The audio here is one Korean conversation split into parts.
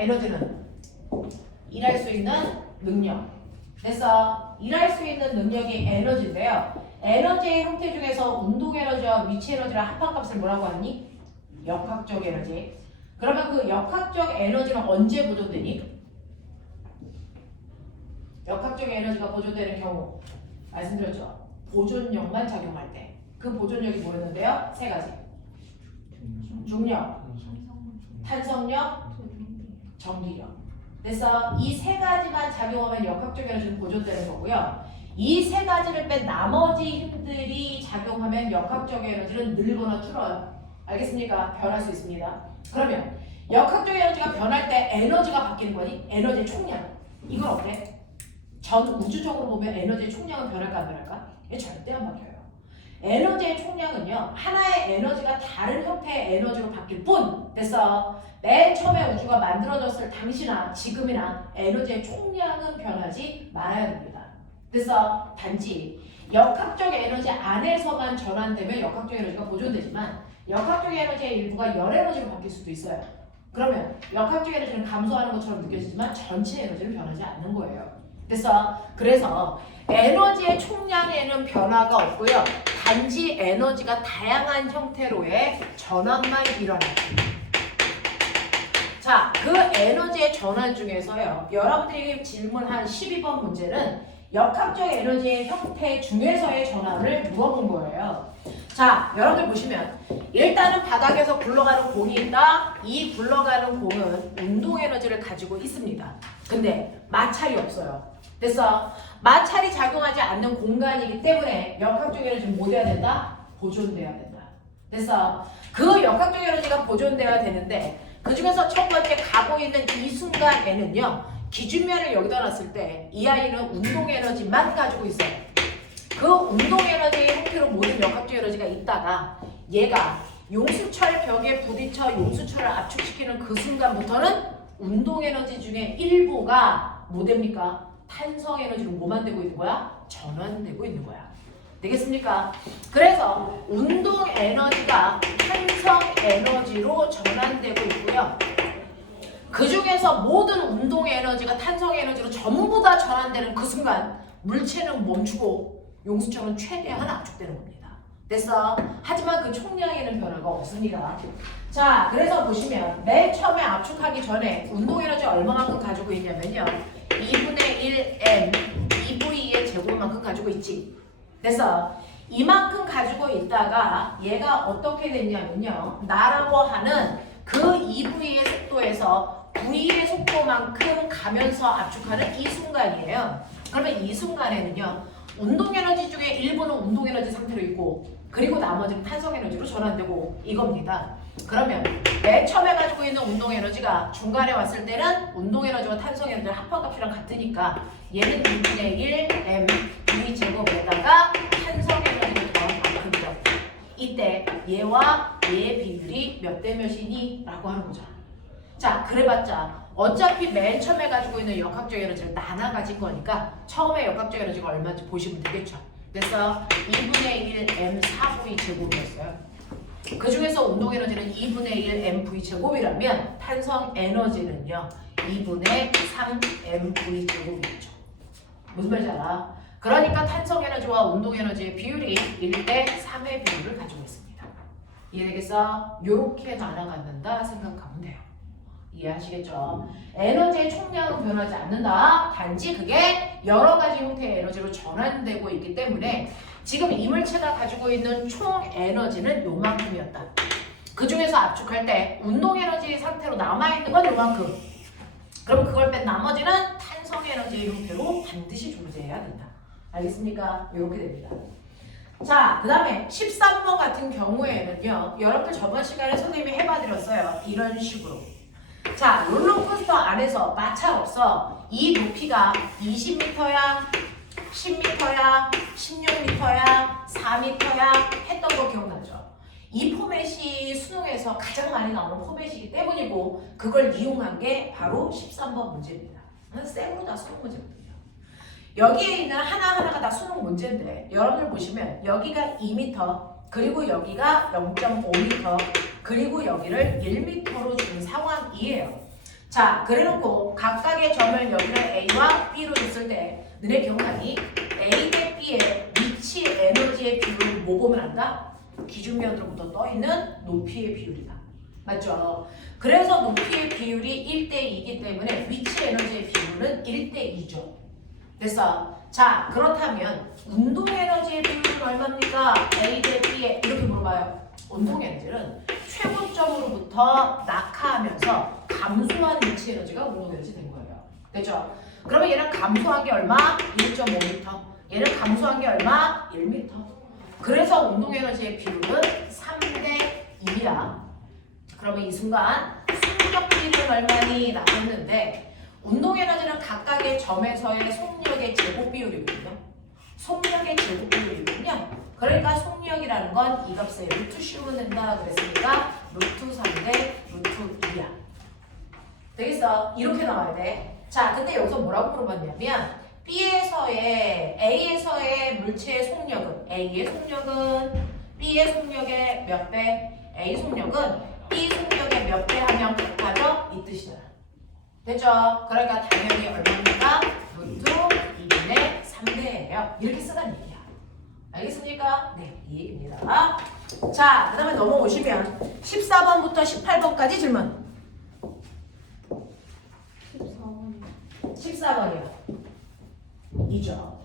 에너지는 일할 수 있는 능력. 그래서 일할 수 있는 능력이 에너지인데요. 에너지의 형태 중에서 운동 에너지와 위치 에너지랑 합한값을 뭐라고 하니? 역학적 에너지. 그러면 그 역학적 에너지는 언제 보존되니? 역학적 에너지가 보존되는 경우 말씀드렸죠. 보존력만 작용할 때. 그 보존력이 뭐였는데요? 세 가지. 중력, 탄성력, 전기력. 그래서 이 세 가지만 작용하면 역학적 에너지는 보존되는 거고요. 이 세 가지를 뺀 나머지 힘들이 작용하면 역학적 에너지는 늘거나 줄어요. 알겠습니까? 변할 수 있습니다. 그러면 역학적 에너지가 변할 때 에너지가 바뀌는 거니? 에너지의 총량. 이건 어때? 전 우주적으로 보면 에너지의 총량은 변할까 안 변할까? 이게 절대 안 바뀌어요. 에너지의 총량은요, 하나의 에너지가 다른 형태의 에너지로 바뀔 뿐. 그래서 맨 처음에 우주가 만들어졌을 당시나 지금이나 에너지의 총량은 변하지 말아야 됩니다. 그래서 단지 역학적 에너지 안에서만 전환되면 역학적 에너지가 보존되지만 역학적 에너지의 일부가 열 에너지로 바뀔 수도 있어요. 그러면 역학적 에너지는 감소하는 것처럼 느껴지지만 전체 에너지는 변하지 않는 거예요. 그래서 에너지의 총량에는 변화가 없고요. 단지 에너지가 다양한 형태로의 전환만 일어납니다. 자, 그 에너지의 전환 중에서요. 여러분들이 질문한 12번 문제는 역학적 에너지의 형태 중에서의 전환을 물어본 거예요. 자, 여러분들 보시면 일단은 바닥에서 굴러가는 공이 있다. 이 굴러가는 공은 운동 에너지를 가지고 있습니다. 근데 마찰이 없어요. 그래서 마찰이 작용하지 않는 공간이기 때문에 역학적 에너지는 뭐 돼야 된다? 보존돼야 된다. 그래서 그 역학적 에너지가 보존돼야 되는데 그 중에서 첫 번째 가고 있는 이 순간에는요. 기준면을 여기다 놨을 때 이 아이는 운동 에너지만 가지고 있어요. 그 운동 에너지의 형태로 모든 역학적 에너지가 있다가 얘가 용수철 벽에 부딪혀 용수철을 압축시키는 그 순간부터는 운동 에너지 중에 일부가 뭐 됩니까? 탄성 에너지로 뭐만 되고 있는 거야? 전환되고 있는 거야. 되겠습니까? 그래서 운동 에너지가 탄성 에너지로 전환되고 있고요. 그 중에서 모든 운동 에너지가 탄성 에너지로 전부 다 전환되는 그 순간 물체는 멈추고 용수철은 최대한 압축되는 겁니다. 됐어? 하지만 그 총량에는 변화가 없습니다. 자, 그래서 보시면 맨 처음에 압축하기 전에 운동 에너지 얼마만큼 가지고 있냐면요. 2분의 1 m 2V의 제곱만큼 가지고 있지. 그래서 이만큼 가지고 있다가 얘가 어떻게 됐냐면요. 나라고 하는 그 2V의 속도에서 V의 속도만큼 가면서 압축하는 이 순간이에요. 그러면 이 순간에는요. 운동 에너지 중에 일부는 운동 에너지 상태로 있고 그리고 나머지는 탄성 에너지로 전환되고 이겁니다. 그러면 맨 처음에 가지고 있는 운동 에너지가 중간에 왔을 때는 운동 에너지와 탄성 에너지의 합한값이랑 같으니까 얘는 2분의 1 m v 제곱에다가 탄성 에너지를 더한 만큼이죠. 이때 얘와 얘의 비율이 몇 대 몇이니? 라고 하는 거죠. 자, 그래봤자 어차피 맨 처음에 가지고 있는 역학적 에너지를 나눠 가진 거니까 처음에 역학적 에너지가 얼마인지 보시면 되겠죠. 그래서 2분의 1 m 4v 제곱이었어요. 그 중에서 운동 에너지는 2분의 1 mv 제곱이라면 탄성 에너지는요 2분의 3 mv 제곱이죠. 무슨 말인지 알아? 그러니까 탄성 에너지와 운동 에너지의 비율이 1대 3의 비율을 가지고 있습니다. 이해되겠어? 요렇게 나눠갖는다 생각하면 돼요. 이해하시겠죠? 에너지의 총량은 변하지 않는다. 단지 그게 여러 가지 형태의 에너지로 전환되고 있기 때문에 지금 이물체가 가지고 있는 총 에너지는 요만큼이었다. 그 중에서 압축할 때 운동 에너지 상태로 남아있는 건 요만큼. 그럼 그걸 뺀 나머지는 탄성 에너지의 형태로 반드시 존재해야 된다. 알겠습니까? 이렇게 됩니다. 자, 그 다음에 13번 같은 경우에는요. 여러분들 저번 시간에 선생님이 해봐드렸어요. 이런 식으로. 자, 롤러코스터 안에서 마찰 없어. 이 높이가 20m야, 10m야, 16m야, 4m야 했던 거 기억나죠? 이 포맷이 수능에서 가장 많이 나오는 포맷이기 때문이고 그걸 이용한 게 바로 13번 문제입니다. 생으로 다 수능 문제거든요. 여기에 있는 하나하나가 다 수능 문제인데 여러분들 보시면 여기가 2m 그리고 여기가 0.5m 그리고 여기를 1m로 준 상황이에요. 자, 그래놓고 각각의 점을 여기를 A와 B로 줬을 때 너네 기억나니? A 대 B의 위치 에너지의 비율을 뭐 보면 안다? 기준면으로부터 떠있는 높이의 비율이다. 맞죠? 그래서 높이의 비율이 1대2이기 때문에 위치 에너지의 비율은 1대2죠. 됐어? 자, 그렇다면 운동 에너지의 비율은 얼마입니까? A 대 B에 이렇게 물어봐요. 운동 에너지는 최고점으로부터 낙하하면서 감소한 위치 에너지가 운동 에너지 된 거예요. 됐죠? 그러면 얘는 감소한 게 얼마? 1.5m. 얘는 감소한 게 얼마? 1m. 그래서 운동 에너지의 비율은 3대 2야. 그러면 이 순간 속력 비율은 얼마니? 나왔는데 운동 에너지는 각각의 점에서의 속력의 제곱 비율이거든요. 속력의 제곱 비율이거든요. 그러니까 속력이라는 건 이 값에 루트 씌우면 된다라고 그랬으니까 루트 3대 루트 2야. 되겠어? 이렇게 나와야 돼. 자, 근데 여기서 뭐라고 물어봤냐면 B에서의 A에서의 물체의 속력은 A의 속력은 B의 속력의 몇 배? A 속력은 B 속력의 몇 배 하면 같아져? 이 뜻이다. 됐죠? 그러니까 당연히 얼마입니까? 루트 2분의 3대예요. 이렇게 쓰란 얘기야. 알겠습니까? 네, 이 얘기입니다. 자, 그 다음에 넘어오시면 14번부터 18번까지 질문. 14번이요. 이죠.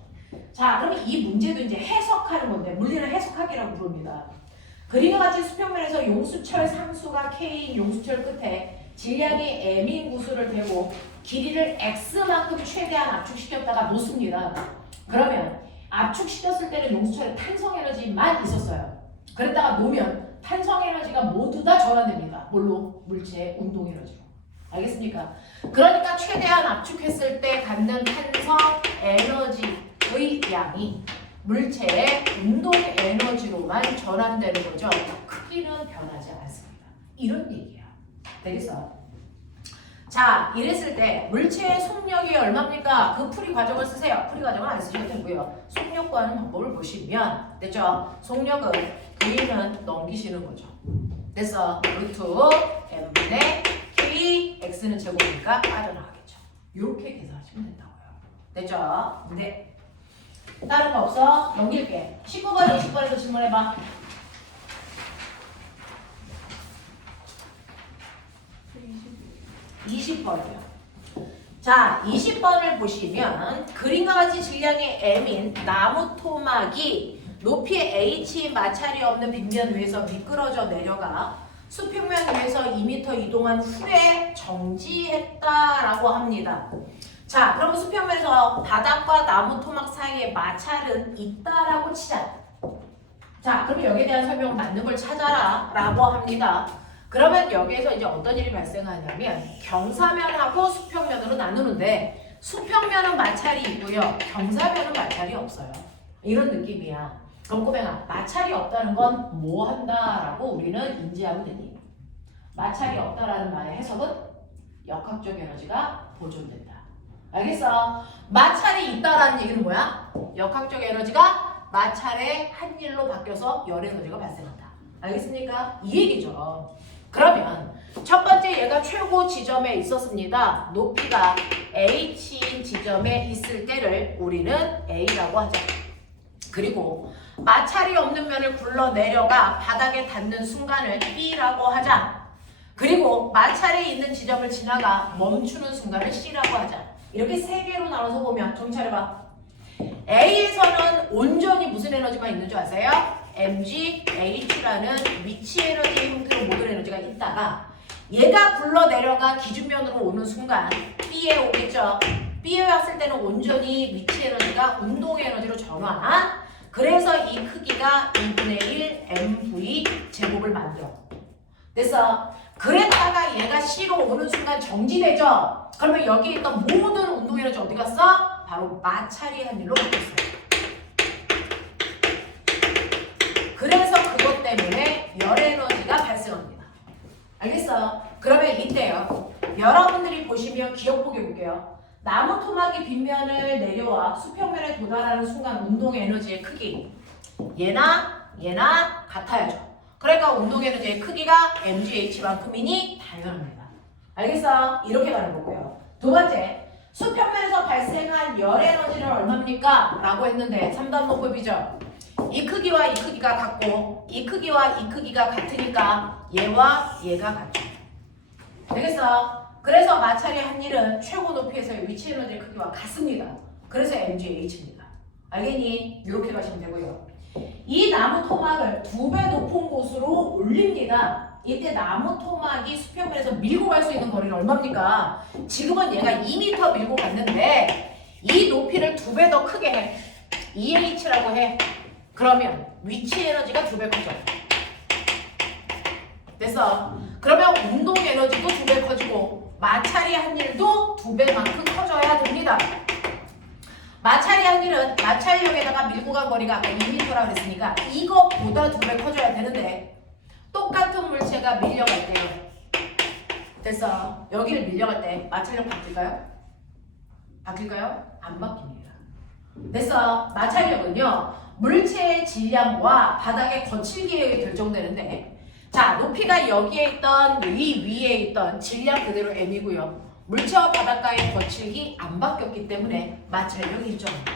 자, 그러면 이 문제도 이제 해석하는 건데 물리는 해석하기라고 부릅니다. 그림과 같이 수평면에서 용수철 상수가 K인 용수철 끝에 질량이 M인 구슬을 대고 길이를 X만큼 최대한 압축시켰다가 놓습니다. 그러면 압축시켰을 때는 용수철에 탄성 에너지만 있었어요. 그랬다가 놓으면 탄성 에너지가 모두 다 전환됩니다. 뭘로? 물체의 운동 에너지로. 알겠습니까? 그러니까 최대한 압축했을 때 갖는 탄성 에너지의 양이 물체의 운동 에너지로만 전환되는 거죠. 크기는 변하지 않습니다. 이런 얘기야. 되겠어? 자, 이랬을 때 물체의 속력이 얼마입니까? 그 풀이 과정을 쓰세요. 풀이 과정은 안 쓰셔도 되고요. 속력 구하는 방법을 보시면 됐죠? 속력은 V는 넘기시는 거죠. 됐어? 루트 M분의 K X는 제곱이니까 빠져나가겠죠. 이렇게 계산하시면 된다고요. 됐죠? 네. 다른 거 없어? 넘길게. 19번, 20번에서 질문해봐. 20번이요. 자, 20번을 보시면 그림과 같이 질량의 M인 나무 토막이 높이 H인 마찰이 없는 빗면 위에서 미끄러져 내려가 수평면 위에서 2m 이동한 후에 정지했다라고 합니다. 자, 그러면 수평면에서 바닥과 나무 토막 사이에 마찰은 있다라고 치자. 자, 그러면 여기에 대한 설명은 맞는 걸 찾아라 라고 합니다. 그러면 여기에서 이제 어떤 일이 발생하냐면 경사면하고 수평면으로 나누는데 수평면은 마찰이 있고요. 경사면은 마찰이 없어요. 이런 느낌이야. 그럼 꼬맹아, 마찰이 없다는 건 뭐 한다라고 우리는 인지하면 되니? 마찰이 없다라는 말의 해석은 역학적 에너지가 보존된다. 알겠어? 마찰이 있다라는 얘기는 뭐야? 역학적 에너지가 마찰의 한 일로 바뀌어서 열 에너지가 발생한다. 알겠습니까? 이 얘기죠. 그러면 첫 번째 얘가 최고 지점에 있었습니다. 높이가 H인 지점에 있을 때를 우리는 A라고 하자. 그리고 마찰이 없는 면을 굴러 내려가 바닥에 닿는 순간을 B라고 하자. 그리고 마찰이 있는 지점을 지나가 멈추는 순간을 C라고 하자. 이렇게 세 개로 나눠서 보면 정찰해봐. A에서는 온전히 무슨 에너지만 있는 줄 아세요? mg, h라는 위치 에너지의 형태로 모든 에너지가 있다가 얘가 굴러 내려가 기준면으로 오는 순간 B에 오겠죠. B에 왔을 때는 온전히 위치 에너지가 운동 에너지로 전환. 그래서 이 크기가 2분의 1 mv 제곱을 만들어. 됐어? 그랬다가 얘가 C로 오는 순간 정지되죠? 그러면 여기 있던 모든 운동 에너지 어디 갔어? 바로 마찰이 한 일로 바뀌었어요. 그래서 그것 때문에 열 에너지가 발생합니다. 알겠어? 그러면 이때요. 여러분들이 보시면 기억보기 볼게요. 나무 토막이 빗면을 내려와 수평면에 도달하는 순간 운동 에너지의 크기 얘나 같아야죠. 그러니까 운동 에너지의 크기가 mgh만큼이니 당연합니다. 알겠어? 이렇게 가는 거고요. 두 번째, 수평면에서 발생한 열 에너지는 얼마입니까? 라고 했는데 3단 문법이죠. 이 크기와 이 크기가 같고 이 크기와 이 크기가 같으니까 얘와 얘가 같죠. 되겠어? 그래서 마찰이 한 일은 최고 높이에서의 위치 에너지 크기와 같습니다. 그래서 mgh입니다. 알겠니? 이렇게 가시면 되고요. 이 나무 토막을 2배 높은 곳으로 올립니다. 이때 나무 토막이 수평면에서 밀고 갈 수 있는 거리는 얼마입니까? 지금은 얘가 2m 밀고 갔는데 이 높이를 2배 더 크게 해. EH라고 해. 그러면 위치 에너지가 2배 커져. 됐어? 그러면 운동 에너지도 2배 커지고 마찰이 한 일도 2배만큼 커져야 됩니다. 마찰이 한 일은 마찰력에다가 밀고 간 거리가 아까 2m라고 그랬으니까 이것보다 2배 커져야 되는데 똑같은 물체가 밀려갈 때요. 됐어. 여기를 밀려갈 때 마찰력 바뀔까요? 바뀔까요? 안 바뀝니다. 됐어. 마찰력은요. 물체의 질량과 바닥의 거칠기에 의해 결정되는데 자, 높이가 여기에 있던 이 위에 있던 질량 그대로 m이고요. 물체와 바닷가의 거칠기 안 바뀌었기 때문에 마찰력이 일정합니다.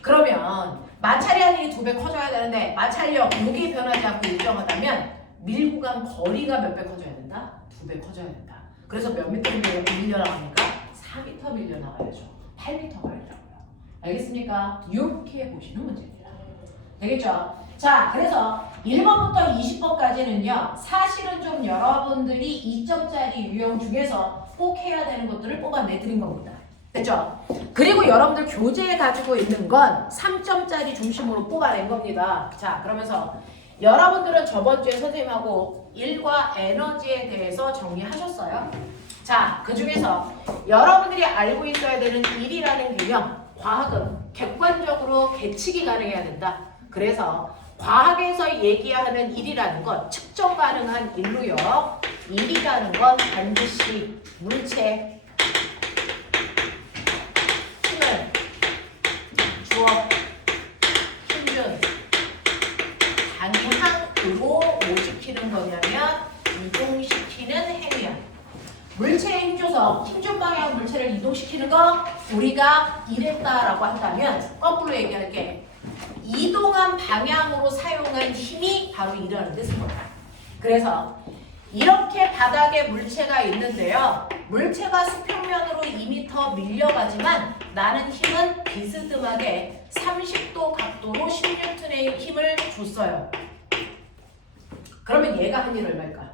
그러면 마찰이 한 일이 2배 커져야 되는데 마찰력 여기 변하지 않고 일정하다면 밀고 간 거리가 몇 배 커져야 된다? 2배 커져야 된다. 그래서 몇 미터 밀려나갑니까? 4m 밀려나가야죠. 8m가 아니라고요. 알겠습니까? 이렇게 보시는 문제입니다. 되겠죠? 자, 그래서 1번부터 20번까지는요. 사실은 좀 여러분들이 2점짜리 유형 중에서 꼭 해야 되는 것들을 뽑아내 드린 겁니다. 됐죠? 그리고 여러분들 교재에 가지고 있는 건 3점짜리 중심으로 뽑아낸 겁니다. 자, 그러면서 여러분들은 저번 주에 선생님하고 일과 에너지에 대해서 정리하셨어요? 자, 그 중에서 여러분들이 알고 있어야 되는 일이라는 개념, 과학은 객관적으로 계측이 가능해야 된다. 그래서 과학에서 얘기하는 일이라는 건 측정 가능한 일로요. 일이라는 건 반드시 물체, 힘을 주어, 힘준, 방향으로 뭐 시키는 거냐면 이동시키는 행위야. 물체에 힘줘서 힘준 방향 물체를 이동시키는 거 우리가 이랬다라고 한다면 거꾸로 얘기할게. 이동한 방향으로 사용한 힘이 바로 일하는 데 쓰는 거야. 그래서 이렇게 바닥에 물체가 있는데요. 물체가 수평면으로 2m 밀려가지만 나는 힘은 비스듬하게 30도 각도로 10N의 힘을 줬어요. 그러면 얘가 한 일 얼마일까?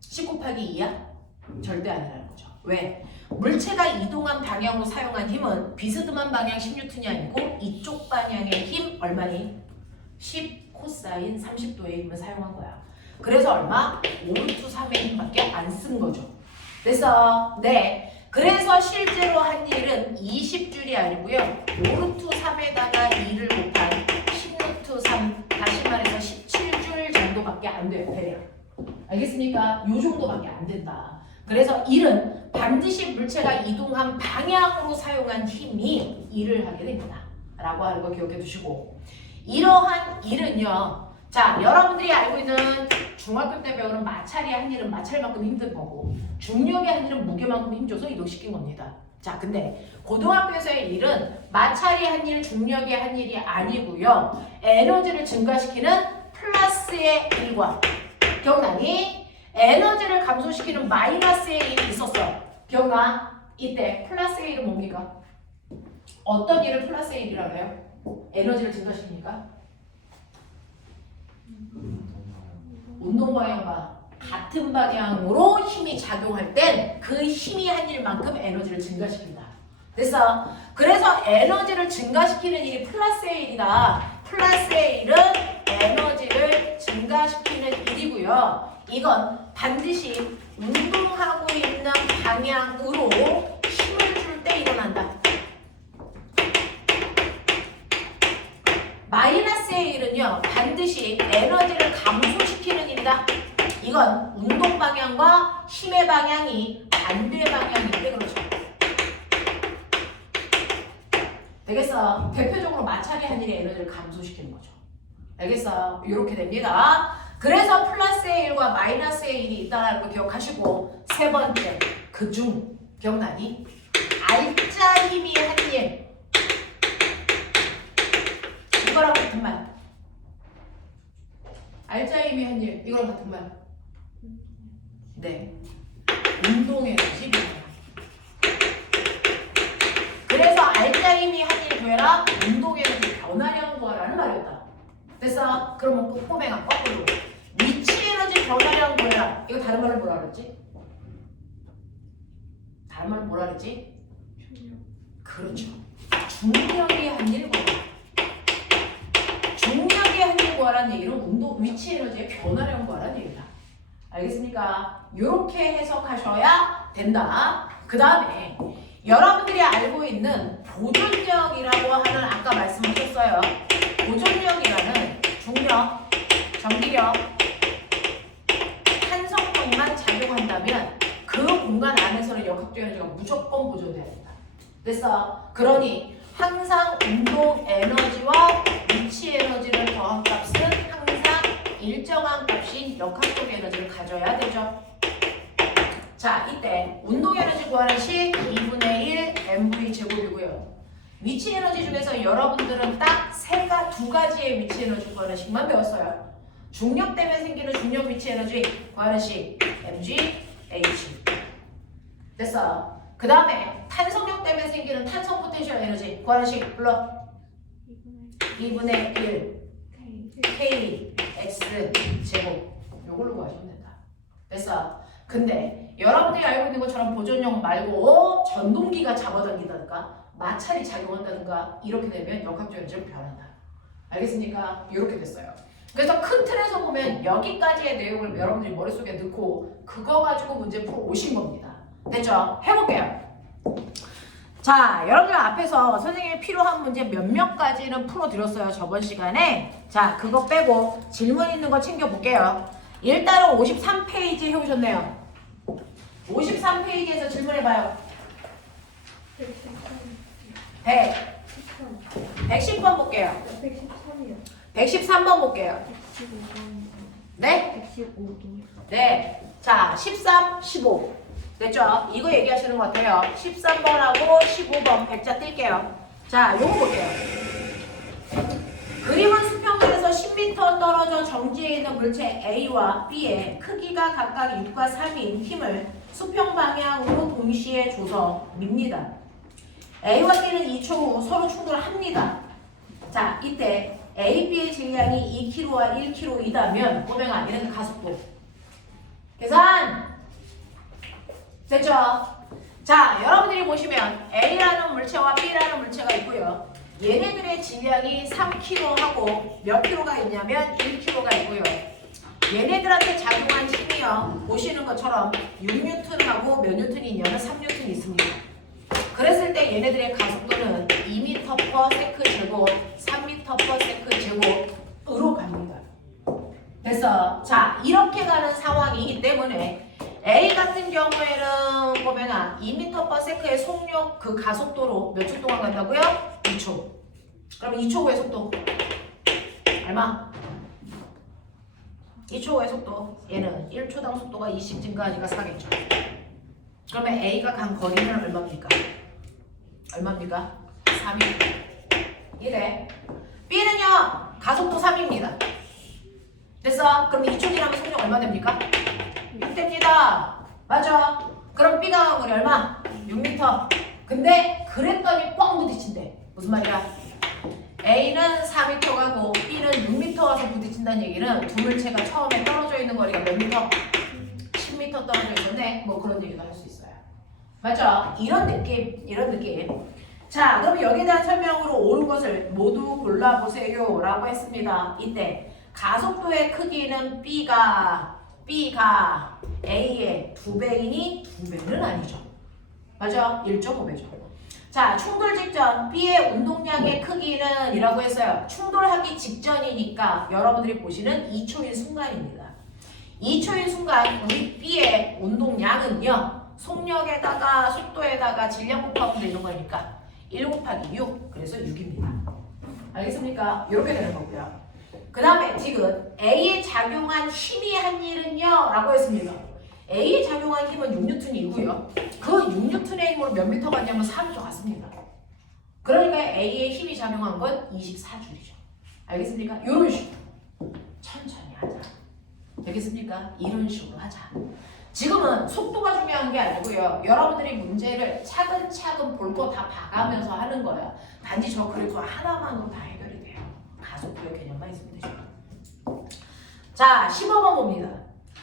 10 곱하기 2야? 절대 아니라는 거죠. 왜? 물체가 이동한 방향으로 사용한 힘은 비스듬한 방향 10N이 아니고 이쪽 방향의 힘 얼마니? 10 코사인 30도의 힘을 사용한 거야. 그래서 얼마? 5루트 3의 힘밖에 안 쓴 거죠. 그래서 네. 그래서 실제로 한 일은 20줄이 아니고요. 5루트 3에다가 2를 곱한 10루트 3 다시 말해서 17줄 정도밖에 안 돼요. 대략. 알겠습니까? 요 정도밖에 안 된다. 그래서 일은 반드시 물체가 이동한 방향으로 사용한 힘이 일을 하게 됩니다. 라고 하는 거 기억해 두시고 이러한 일은요. 자, 여러분들이 알고 있는 중학교 때 배우는 마찰이 한 일은 마찰만큼 힘든 거고 중력이 한 일은 무게만큼 힘줘서 이동시킨 겁니다. 자, 근데 고등학교에서의 일은 마찰이 한 일, 중력이 한 일이 아니고요. 에너지를 증가시키는 플러스의 일과 기억나니? 에너지를 감소시키는 마이너스의 일이 있었어. 기억나? 이때 플러스의 일은 뭡니까? 어떤 일을 플러스의 일이라고 해요? 에너지를 증가시키니까? 운동 방향과 같은 방향으로 힘이 작용할 땐 그 힘이 한 일만큼 에너지를 증가시킨다. 됐어? 그래서 에너지를 증가시키는 일이 플러스의 일이다. 플러스의 일은 에너지를 증가시키는 일이고요. 이건 반드시 운동하고 있는 방향으로 힘을 줄 때 일어난다. 마이너스의 일은요. 반드시 에너지를 감소시키는 일이다. 이건 운동 방향과 힘의 방향이 반대 방향일 때 그렇죠. 되겠어? 대표적으로 마찰이 한 일의 에너지를 감소시키는 거죠. 알겠어? 이렇게 됩니다. 그래서 플러스의 1과 마이너스의 1이 있다는 거 기억하시고 세 번째 그중 기억나니? 알짜 힘이 한 일 이거랑 같은 말 알짜 힘이 한 일 이거랑 같은 말 네 운동에너지 그래서 알짜 힘이 한 일 구해라 운동에너지 변화량 구하라는 말이었다 됐어? 그러면 꼬맹아 거꾸로 위치 에너지 변화량 구해라 이거 다른 말로 뭐라 그랬지? 다른 말로 뭐라 그랬지? 그렇죠. 중력이 한 일 구하라. 중력이 한 일 구하라는 얘기는 운동 위치 에너지의 변화량 구하라는 얘기다. 알겠습니까? 이렇게 해석하셔야 된다. 그 다음에 여러분들이 알고 있는 보존력이라고 하는 아까 말씀하셨어요. 보존력이라는 중력, 전기력, 탄성력만 작용한다면 그 공간 안에서는 역학적 에너지가 무조건 보존돼야 된다. 됐어? 그러니 항상 운동 에너지와 위치 에너지를 더한 값은 항상 일정한 값인 역학적 에너지를 가져야 되죠. 자, 이때 운동 에너지 구하는 식 2분의 1 mv 제곱이고요. 위치 에너지 중에서 여러분들은 딱 두 가지의 위치 에너지 구하는 식만 배웠어요. 중력 때문에 생기는 중력 위치 에너지 구하는 식 mg, h. 됐어. 그 다음에 탄성력 때문에 생기는 탄성 포텐셜 에너지 구하는 식 불러. 2분의 1 k x 제곱. 요걸로 구하시면 된다. 됐어. 근데 여러분들이 알고 있는 것처럼 보존력 말고 전동기가 잡아당긴다든가 마찰이 작용한다든가 이렇게 되면 역학적 에너지를 변한다. 알겠습니까? 이렇게 됐어요. 그래서 큰 틀에서 보면 여기까지의 내용을 여러분들이 머릿속에 넣고 그거 가지고 문제 풀어 오신 겁니다. 됐죠? 해볼게요. 자, 여러분들 앞에서 선생님이 필요한 문제 몇몇 가지는 풀어드렸어요. 저번 시간에. 자, 그거 빼고 질문 있는 거 챙겨볼게요. 일단은 53페이지 해오셨네요. 53페이지에서 질문해봐요. 110번 볼게요. 113번 볼게요. 네? 115도. 네. 자, 13, 15. 됐죠? 이거 얘기하시는 것 같아요. 13번하고 15번 백자 뜰게요. 자, 요거 볼게요. 그림은 수평선에서 10m 떨어져 정지해 있는 물체 A와 B의 크기가 각각 6과 3인 힘을 수평 방향으로 동시에 줘서 밉니다. A와 B는 2초 후 서로 충돌합니다. 자, 이때 A, B의 질량이 2kg와 1kg이다면 꼬맹아 얘는 가속도. 계산! 됐죠? 자, 여러분들이 보시면 A라는 물체와 B라는 물체가 있고요. 얘네들의 질량이 3kg하고 몇 kg가 있냐면 1kg가 있고요. 얘네들한테 작용한 힘이요. 보시는 것처럼 6N하고 몇 N이 있냐면 3N 있습니다. 그랬을 때 얘네들의 가속도는 2m/s 제곱, 3m/s 제곱으로 갑니다. 됐어. 자, 이렇게 가는 상황이기 때문에 A 같은 경우에는 보면 2m/s의 속력 그 가속도로 몇 초 동안 간다고요? 2초. 그러면 2초 후의 속도 얼마? 2초 후의 속도 얘는 1초당 속도가 20 증가하니까 4겠죠. 그러면 A가 간 거리는 얼마입니까? 얼마입니까? 3입니다. 이래. B는요 가속도 3입니다. 됐어? 그럼 2초 지나면 속력 얼마 됩니까? 6 됩니다. 맞아? 그럼 B가 간 거리 얼마? 6m. 근데 그랬더니 뻥 부딪힌대. 무슨 말이야? A는 4m 가고 B는 6m 와서 부딪힌다는 얘기는 두 물체가 처음에 떨어져 있는 거리가 몇 미터? 10m 떨어져 있는데 뭐 그런 얘기도 할 수 있어요. 맞죠? 이런 느낌, 이런 느낌. 자, 그럼 여기에 대한 설명으로 옳은 것을 모두 골라보세요 라고 했습니다. 이때 가속도의 크기는 B가 A의 2배이니 2배는 아니죠. 맞아? 1.5배죠. 자, 충돌 직전 B의 운동량의 크기는 이라고 했어요. 충돌하기 직전이니까 여러분들이 보시는 2초인 순간입니다. 2초인 순간 우리 B의 운동량은요. 속력에다가 속도에다가 질량 곱하면 되는 거니까 1 곱하기 6 그래서 6입니다. 알겠습니까? 이렇게 되는 거고요. 그 다음에 지금 A에 작용한 힘이 한 일은요 라고 했습니다. A에 작용한 힘은 6N이고요. 그 6N의 힘으로 몇 미터 갔냐면 4m 갔습니다. 그러니까 A에 힘이 작용한 건 24줄이죠. 알겠습니까? 이런 식으로 천천히 하자. 되겠습니까? 이런 식으로 하자. 지금은 속도가 중요한 게 아니고요. 여러분들이 문제를 차근차근 볼 거 다 봐가면서 하는 거야. 단지 저 그래프 하나만으로 다 해결이 돼요. 가속도의 개념만 있으면 되죠. 자, 15번 봅니다.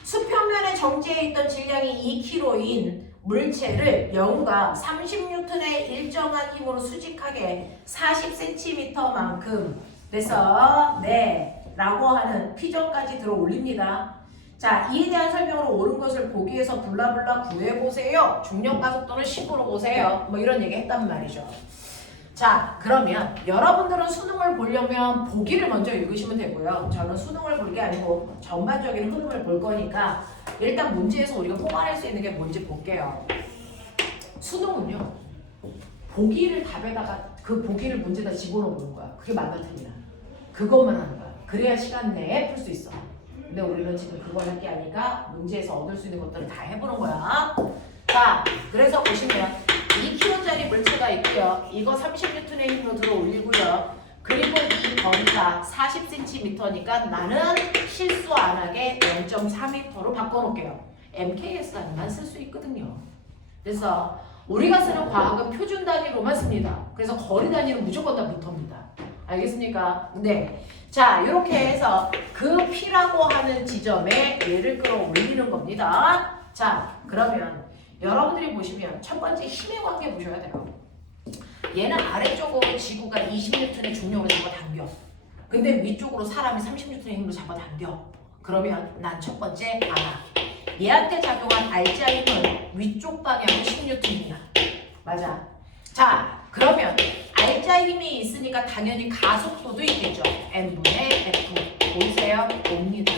수평면에 정지해 있던 질량이 2kg인 물체를 영우가 30N의 일정한 힘으로 수직하게 40cm만큼 그래서 네 라고 하는 피점까지 들어 올립니다. 자, 이에 대한 설명으로 옳은 것을 보기 위해서 블라블라 구해보세요. 중력 가속도를 10으로 보세요. 뭐 이런 얘기 했단 말이죠. 자, 그러면 여러분들은 수능을 보려면 보기를 먼저 읽으시면 되고요. 저는 수능을 볼 게 아니고 전반적인 흐름을 볼 거니까 일단 문제에서 우리가 뽑아낼 수 있는 게 뭔지 볼게요. 수능은요. 보기를 답에다가 그 보기를 문제에다 집어넣어 보는 거야. 그게 맞나 틀리나. 그것만 하는 거야. 그래야 시간 내에 풀 수 있어. 근데 우리는 지금 그걸 할 게 아니까 문제에서 얻을 수 있는 것들을 다 해보는 거야. 자, 그래서 보시면 2kg짜리 물체가 있고요. 이거 30N의 힘으로 들어 올리고요. 그리고 이 거리가 40cm니까 나는 실수 안 하게 0.4m로 바꿔놓을게요. MKS 단위만 쓸 수 있거든요. 그래서 우리가 쓰는 과학은 표준 단위로만 씁니다. 그래서 거리 단위는 무조건 다 미터입니다. 알겠습니까? 네. 자, 이렇게 해서 그 P라고 하는 지점에 얘를 끌어올리는 겁니다. 자, 그러면 여러분들이 보시면 첫 번째 힘의 관계 보셔야 돼요. 얘는 아래쪽으로 지구가 20N의 중력으로 잡아당겨. 근데 위쪽으로 사람이 30N의 힘으로 잡아당겨. 그러면 난 첫 번째 알아. 얘한테 작용한 알자 힘은 위쪽 방향은 10N이야. 맞아. 자, 그러면 알자 힘이 있으니까 당연히 가속도도 있겠죠. N분의 F. 보이세요? 옵니다.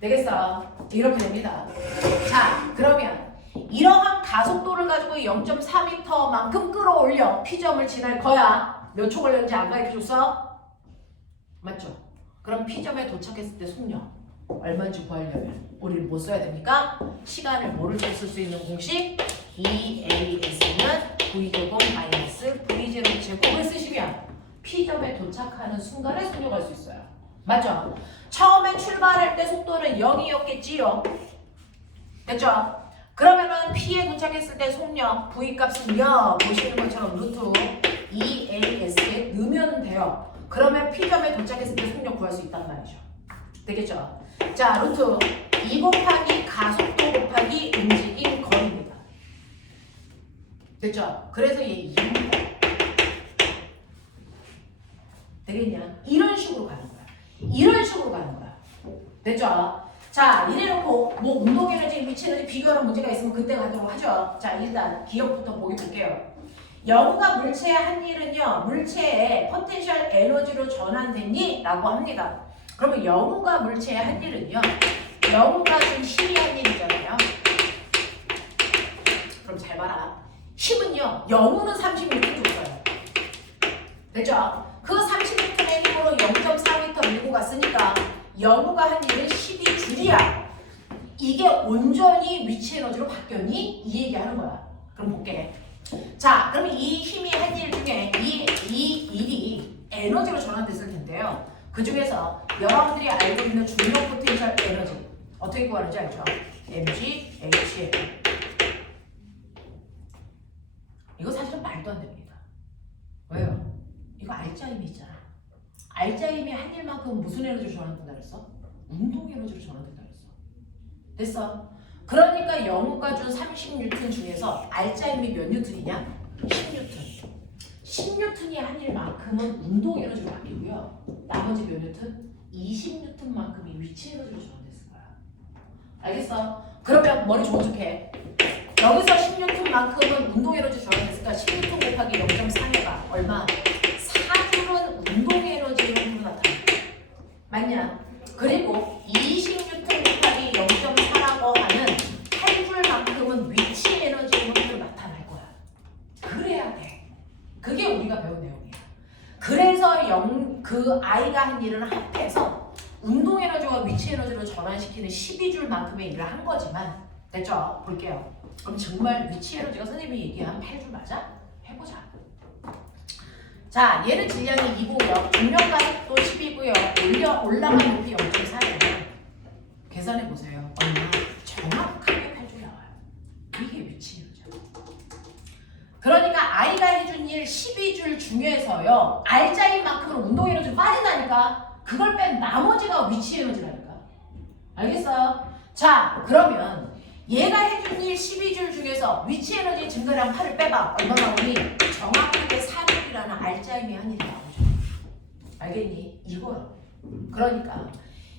되겠어? 이렇게 됩니다. 자, 그러면 이러한 가속도를 가지고 0.4m만큼 끌어올려 P점을 지날 거야. 몇 초 걸렸는지 안 가르쳐줬어? 맞죠? 그럼 P점에 도착했을 때 속력 얼마인지 구하려면 우리는 뭐 써야 됩니까? 시간을 모를 때 쓸 수 있는 공식 EAS는 V제곱 마이너스 V0 제곱을 쓰시면 P점에 도착하는 순간에 속력할 수 있어요. 맞죠? 처음에 출발할 때 속도는 0이었겠지요. 됐죠? 그러면은 P에 도착했을 때 속력 V 값은요. 보시는 것처럼 루트 EAS에 넣으면 돼요. 그러면 P점에 도착했을 때 속력 구할 수 있단 말이죠. 되겠죠? 자, 루트 2 곱하기 가속도 곱하기 움직임 거리입니다. 됐죠? 그래서 얘 2입니다. 되겠냐? 이런 식으로 가는 거야. 이런 식으로 가는 거야. 됐죠? 자, 이래놓고 뭐 운동에너지, 위치에너지 비교하는 문제가 있으면 그때 가도록 하죠. 자, 일단 기억부터 보기 볼게요. 영우가 물체의 한 일은요. 물체의 포텐셜 에너지로 전환됐니? 라고 합니다. 그러면 영우가 물체의 한 일은요. 영우가 준 힘이 한 일이잖아요. 그럼 잘 봐라. 힘은요. 영우는 30N 줬어요. 됐죠? 그 30N의 힘으로 0.4m 밀고 갔으니까 영우가 한 일은 12줄이야. 이게 온전히 위치 에너지로 바뀌었니? 이 얘기하는 거야. 그럼 볼게. 자, 그럼 이 힘이 한 일 중에 이 일이 에너지로 전환됐을 텐데요. 그 중에서 여러분들이 알고 있는 중력 포텐셜 에너지 어떻게 구하는지 알죠? mg, h. 이거 사실은 말도 안 됩니다. 왜요? 이거 알자 힘이 있잖아. 알자 힘이 한 일만큼 무슨 에너지로 전환된다 그랬어? 운동 에너지로 전환된다 그랬어. 됐어? 그러니까 영우가 준 30N 중에서 알자 힘이 몇 뉴턴이냐? 10N. 10N이 한 일만큼은 운동 에너지로 바뀌고요. 나머지 몇 뉴턴? 20N만큼이 위치 에너지로 전환됐을 거야. 알겠어? 그러면 머리 좋은 척해. 여기서 10N만큼은 운동 에너지 전환됐으니까 10N 곱하기 0.4가 얼마? 4줄은 운동 에너지로 나타나. 맞냐? 그리고 20N 곱하기 0.4라고 하는 한 줄만큼은 위치 에너지로 나타날 거야. 그래야 돼. 그게 우리가 배운 내용이야. 그래서 그 그 I가 한 일은 합해서 운동 에너지와 위치 에너지로 전환시키는 12줄만큼의 일을 한 거지만 됐죠? 볼게요. 그럼 정말 위치 에너지가 선생님이 얘기한 8줄 맞아? 해보자. 자, 얘는 질량이 2고요. 중력가속도 10이고요. 올라간 높이 0.4예요. 계산해보세요. 얼마? 정확하게 8줄 나와요. 이게 위치 에너지야. 그러니까 I가 해준 일 12줄 중에서요. R자인 만큼은 운동 에너지 빠진다니까. 그걸 뺀 나머지가 위치 에너지라니까. 알겠어요? 자, 그러면 얘가 해준 일 12줄 중에서 위치 에너지 증가량 8을 빼봐. 얼마 나오니? 정확하게 4줄이라는 R자임이 한 일이 나오죠. 알겠니? 이거요. 그러니까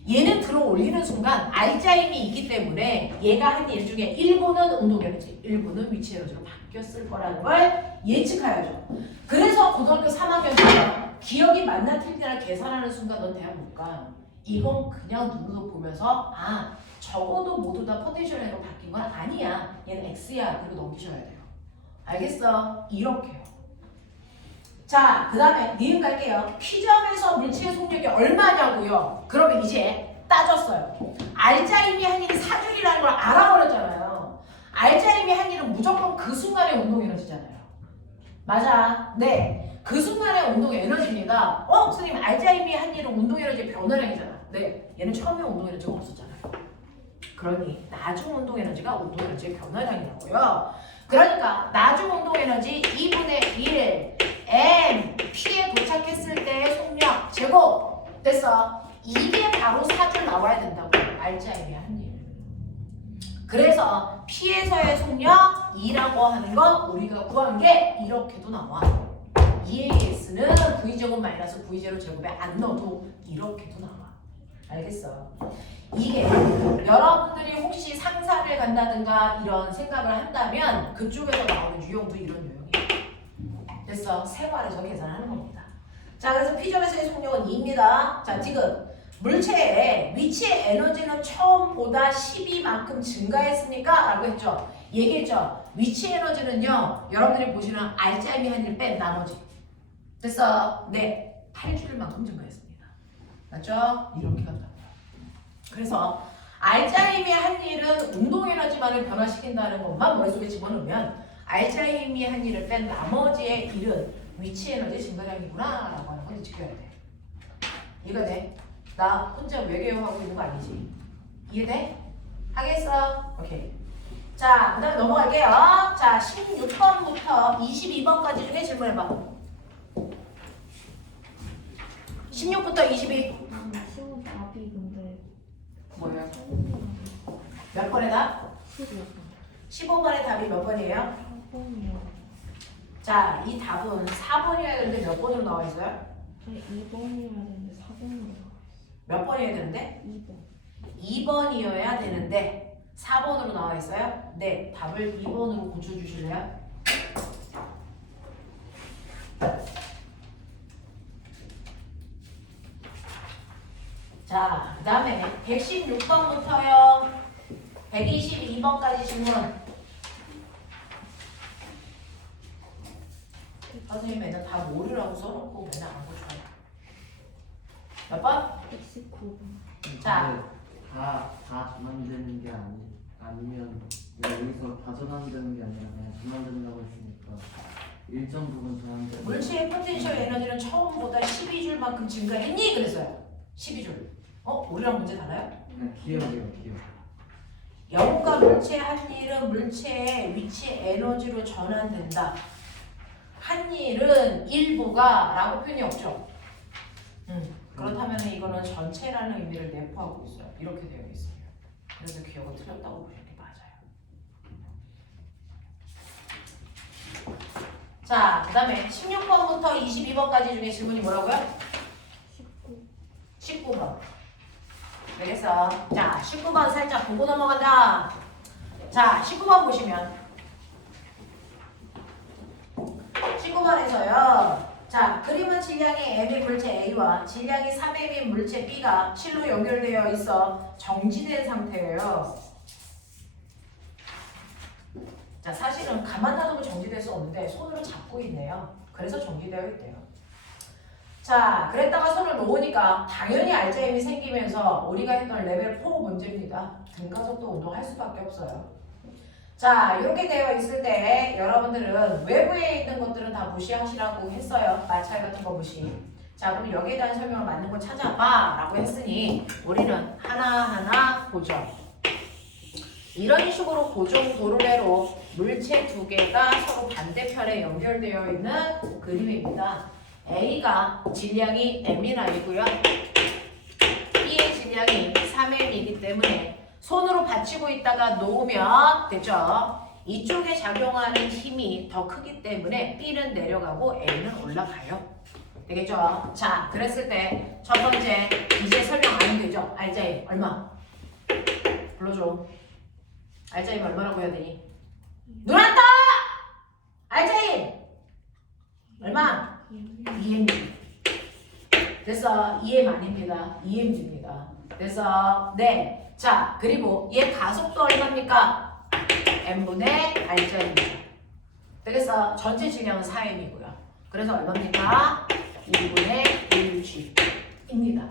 얘는 들어 올리는 순간 R자임이 있기 때문에 얘가 한 일 중에 일부는 운동 에너지, 일부는 위치 에너지로 바뀌었을 거라는 걸 예측해야죠. 그래서 고등학교 3학년 때 기억이 맞나 틀리나 계산하는 순간 넌 대학 못 가. 이건 그냥 눈으로 보면서 아 적어도 모두 다 포텐셜 에너지로 바뀐 건 아니야. 얘는 X야. 그리고 넘기셔야 돼요. 알겠어? 이렇게요. 자, 그 다음에 니은 갈게요. P점에서 물체의 속력이 얼마냐고요? 그러면 이제 따졌어요. R자임이 한 일이 4줄이라는 걸 알아버렸잖아요. R자임이 한 일은 무조건 그 순간의 운동 에너지잖아요. 맞아. 네. 그 순간의 운동 에너지입니다. 선생님 R자임이 한 일은 운동 에너지 변화량이잖아. 네. 얘는 처음에 운동 에너지가 없었잖아요. 그러니 나중 운동 에너지가 운동 에너지의 변화량이라고요. 그러니까 나중 운동 에너지 2분의 1 M P에 도착했을 때의 속력 제곱 됐어. 이게 바로 4줄 나와야 된다고. R자임이 한 일. 그래서 P에서의 속력 2라고 하는 건 우리가 구한 게 이렇게도 나와. EAS는 V제곱 마이너스 V0 제곱에 안 넣어도 이렇게도 나와. 알겠어? 이게 여러분들이 혹시 상사를 간다든가 이런 생각을 한다면 그쪽에서 나오는 유형도 이런 유형이에요. 됐어? 생활에서 계산하는 겁니다. 자, 그래서 P점에서의 속력은 2입니다. 자, 지금 물체의 위치의 에너지는 처음보다 12만큼 증가했습니까? 라고 했죠. 얘기했죠. 위치 에너지는요. 여러분들이 보시는 R자임이 한 일 뺀 나머지. 됐어? 네. 8줄만큼 증가했습니다. 맞죠? 이렇게 간다. 그래서 R자임이 한 일은 운동 에너지만을 변화시킨다는 것만 머릿속에 집어넣으면 R자임이 한 일을 뺀 나머지의 일은 위치 에너지 증가량이구나 라고 하는 걸 지켜야 돼. 이해가 돼? 나 혼자 외계어하고 있는 거 아니지? 이해돼? 하겠어? 오케이. 자, 그 다음에 넘어갈게요. 자, 16번부터 22번까지 중에 질문해봐. 16부터 22. 시험 답이 근데 뭐예요? 몇 번의 답? 15번. 15번의 답이 몇 번이에요? 4번이요. 자, 이 답은 4번이어야 되는데 몇 번으로 나와 있어요? 아니 2번이어야 되는데 4번으로 몇 번이어야 되는데? 2번. 2번이어야 되는데 4번으로 나와 있어요? 네, 답을 2번으로 고쳐주실래요? 자, 그 다음에 116번부터요 122번까지 질문. 선생님 맨날 다 모르라고 써놓고 맨날 안 고쳐요. 몇 번? 119번. 자, 다 전환되는 게 아니면 여기서 다 전환되는 게 아니라 그냥 전환된다고 했으니까 일정 부분 전환되는 물체의 포텐셜 에너지는 처음보다 12줄만큼 증가했니? 그랬어요. 12줄. 우리랑 문제 달라요? 그냥 기억이에요, 기억. 영과 물체의 한 일은 물체의 위치 에너지로 전환된다. 한 일은 일부가 라고 표현이 없죠. 그렇다면 이거는 전체라는 의미를 내포하고 있어요. 이렇게 되어 있어요. 그래서 기억은 틀렸다고 보시는 게 맞아요. 자, 그 다음에 16번부터 22번까지 중에 질문이 뭐라고요? 19번. 알겠어. 자, 19번 살짝 보고 넘어간다. 자, 19번 보시면 19번에서요. 자, 그림은 질량이 M인 물체 A와 질량이 3M인 물체 B가 실로 연결되어 있어 정지된 상태예요. 자, 사실은 가만 놔두면 정지될 수 없는데 손으로 잡고 있네요. 그래서 정지되어 있대요. 자, 그랬다가 손을 놓으니까 당연히 알짜임이 생기면서 우리가 했던 레벨 4 문제입니다. 등가속도 운동할 수밖에 없어요. 자, 이렇게 되어 있을 때 여러분들은 외부에 있는 것들은 다 무시하시라고 했어요. 마찰 같은 거 무시. 자, 그럼 여기에 대한 설명을 맞는 거 찾아봐 라고 했으니 우리는 하나하나 보죠. 이런 식으로 고정 도르래로 물체 두 개가 서로 반대편에 연결되어 있는 그림입니다. A가 질량이 M이나이고요. B의 질량이 3M이기 때문에 손으로 받치고 있다가 놓으면 됐죠? 이쪽에 작용하는 힘이 더 크기 때문에 B는 내려가고 A는 올라가요. 되겠죠? 자, 그랬을 때 첫 번째 이제 설명 안 하면 되죠? 알짜임 얼마? 불러줘. 알짜임 얼마라고 해야 되니? 눈 안 떠! 알짜임 얼마? 2M. 됐어. 2M 아닙니다. 2M입니다. 됐어. 네. 자, 그리고 얘 가속도 얼마입니까? M분의 R자입니다. 되겠어. 전체 질량은 4M이고요. 그래서 얼마입니까? 2분의 1G입니다.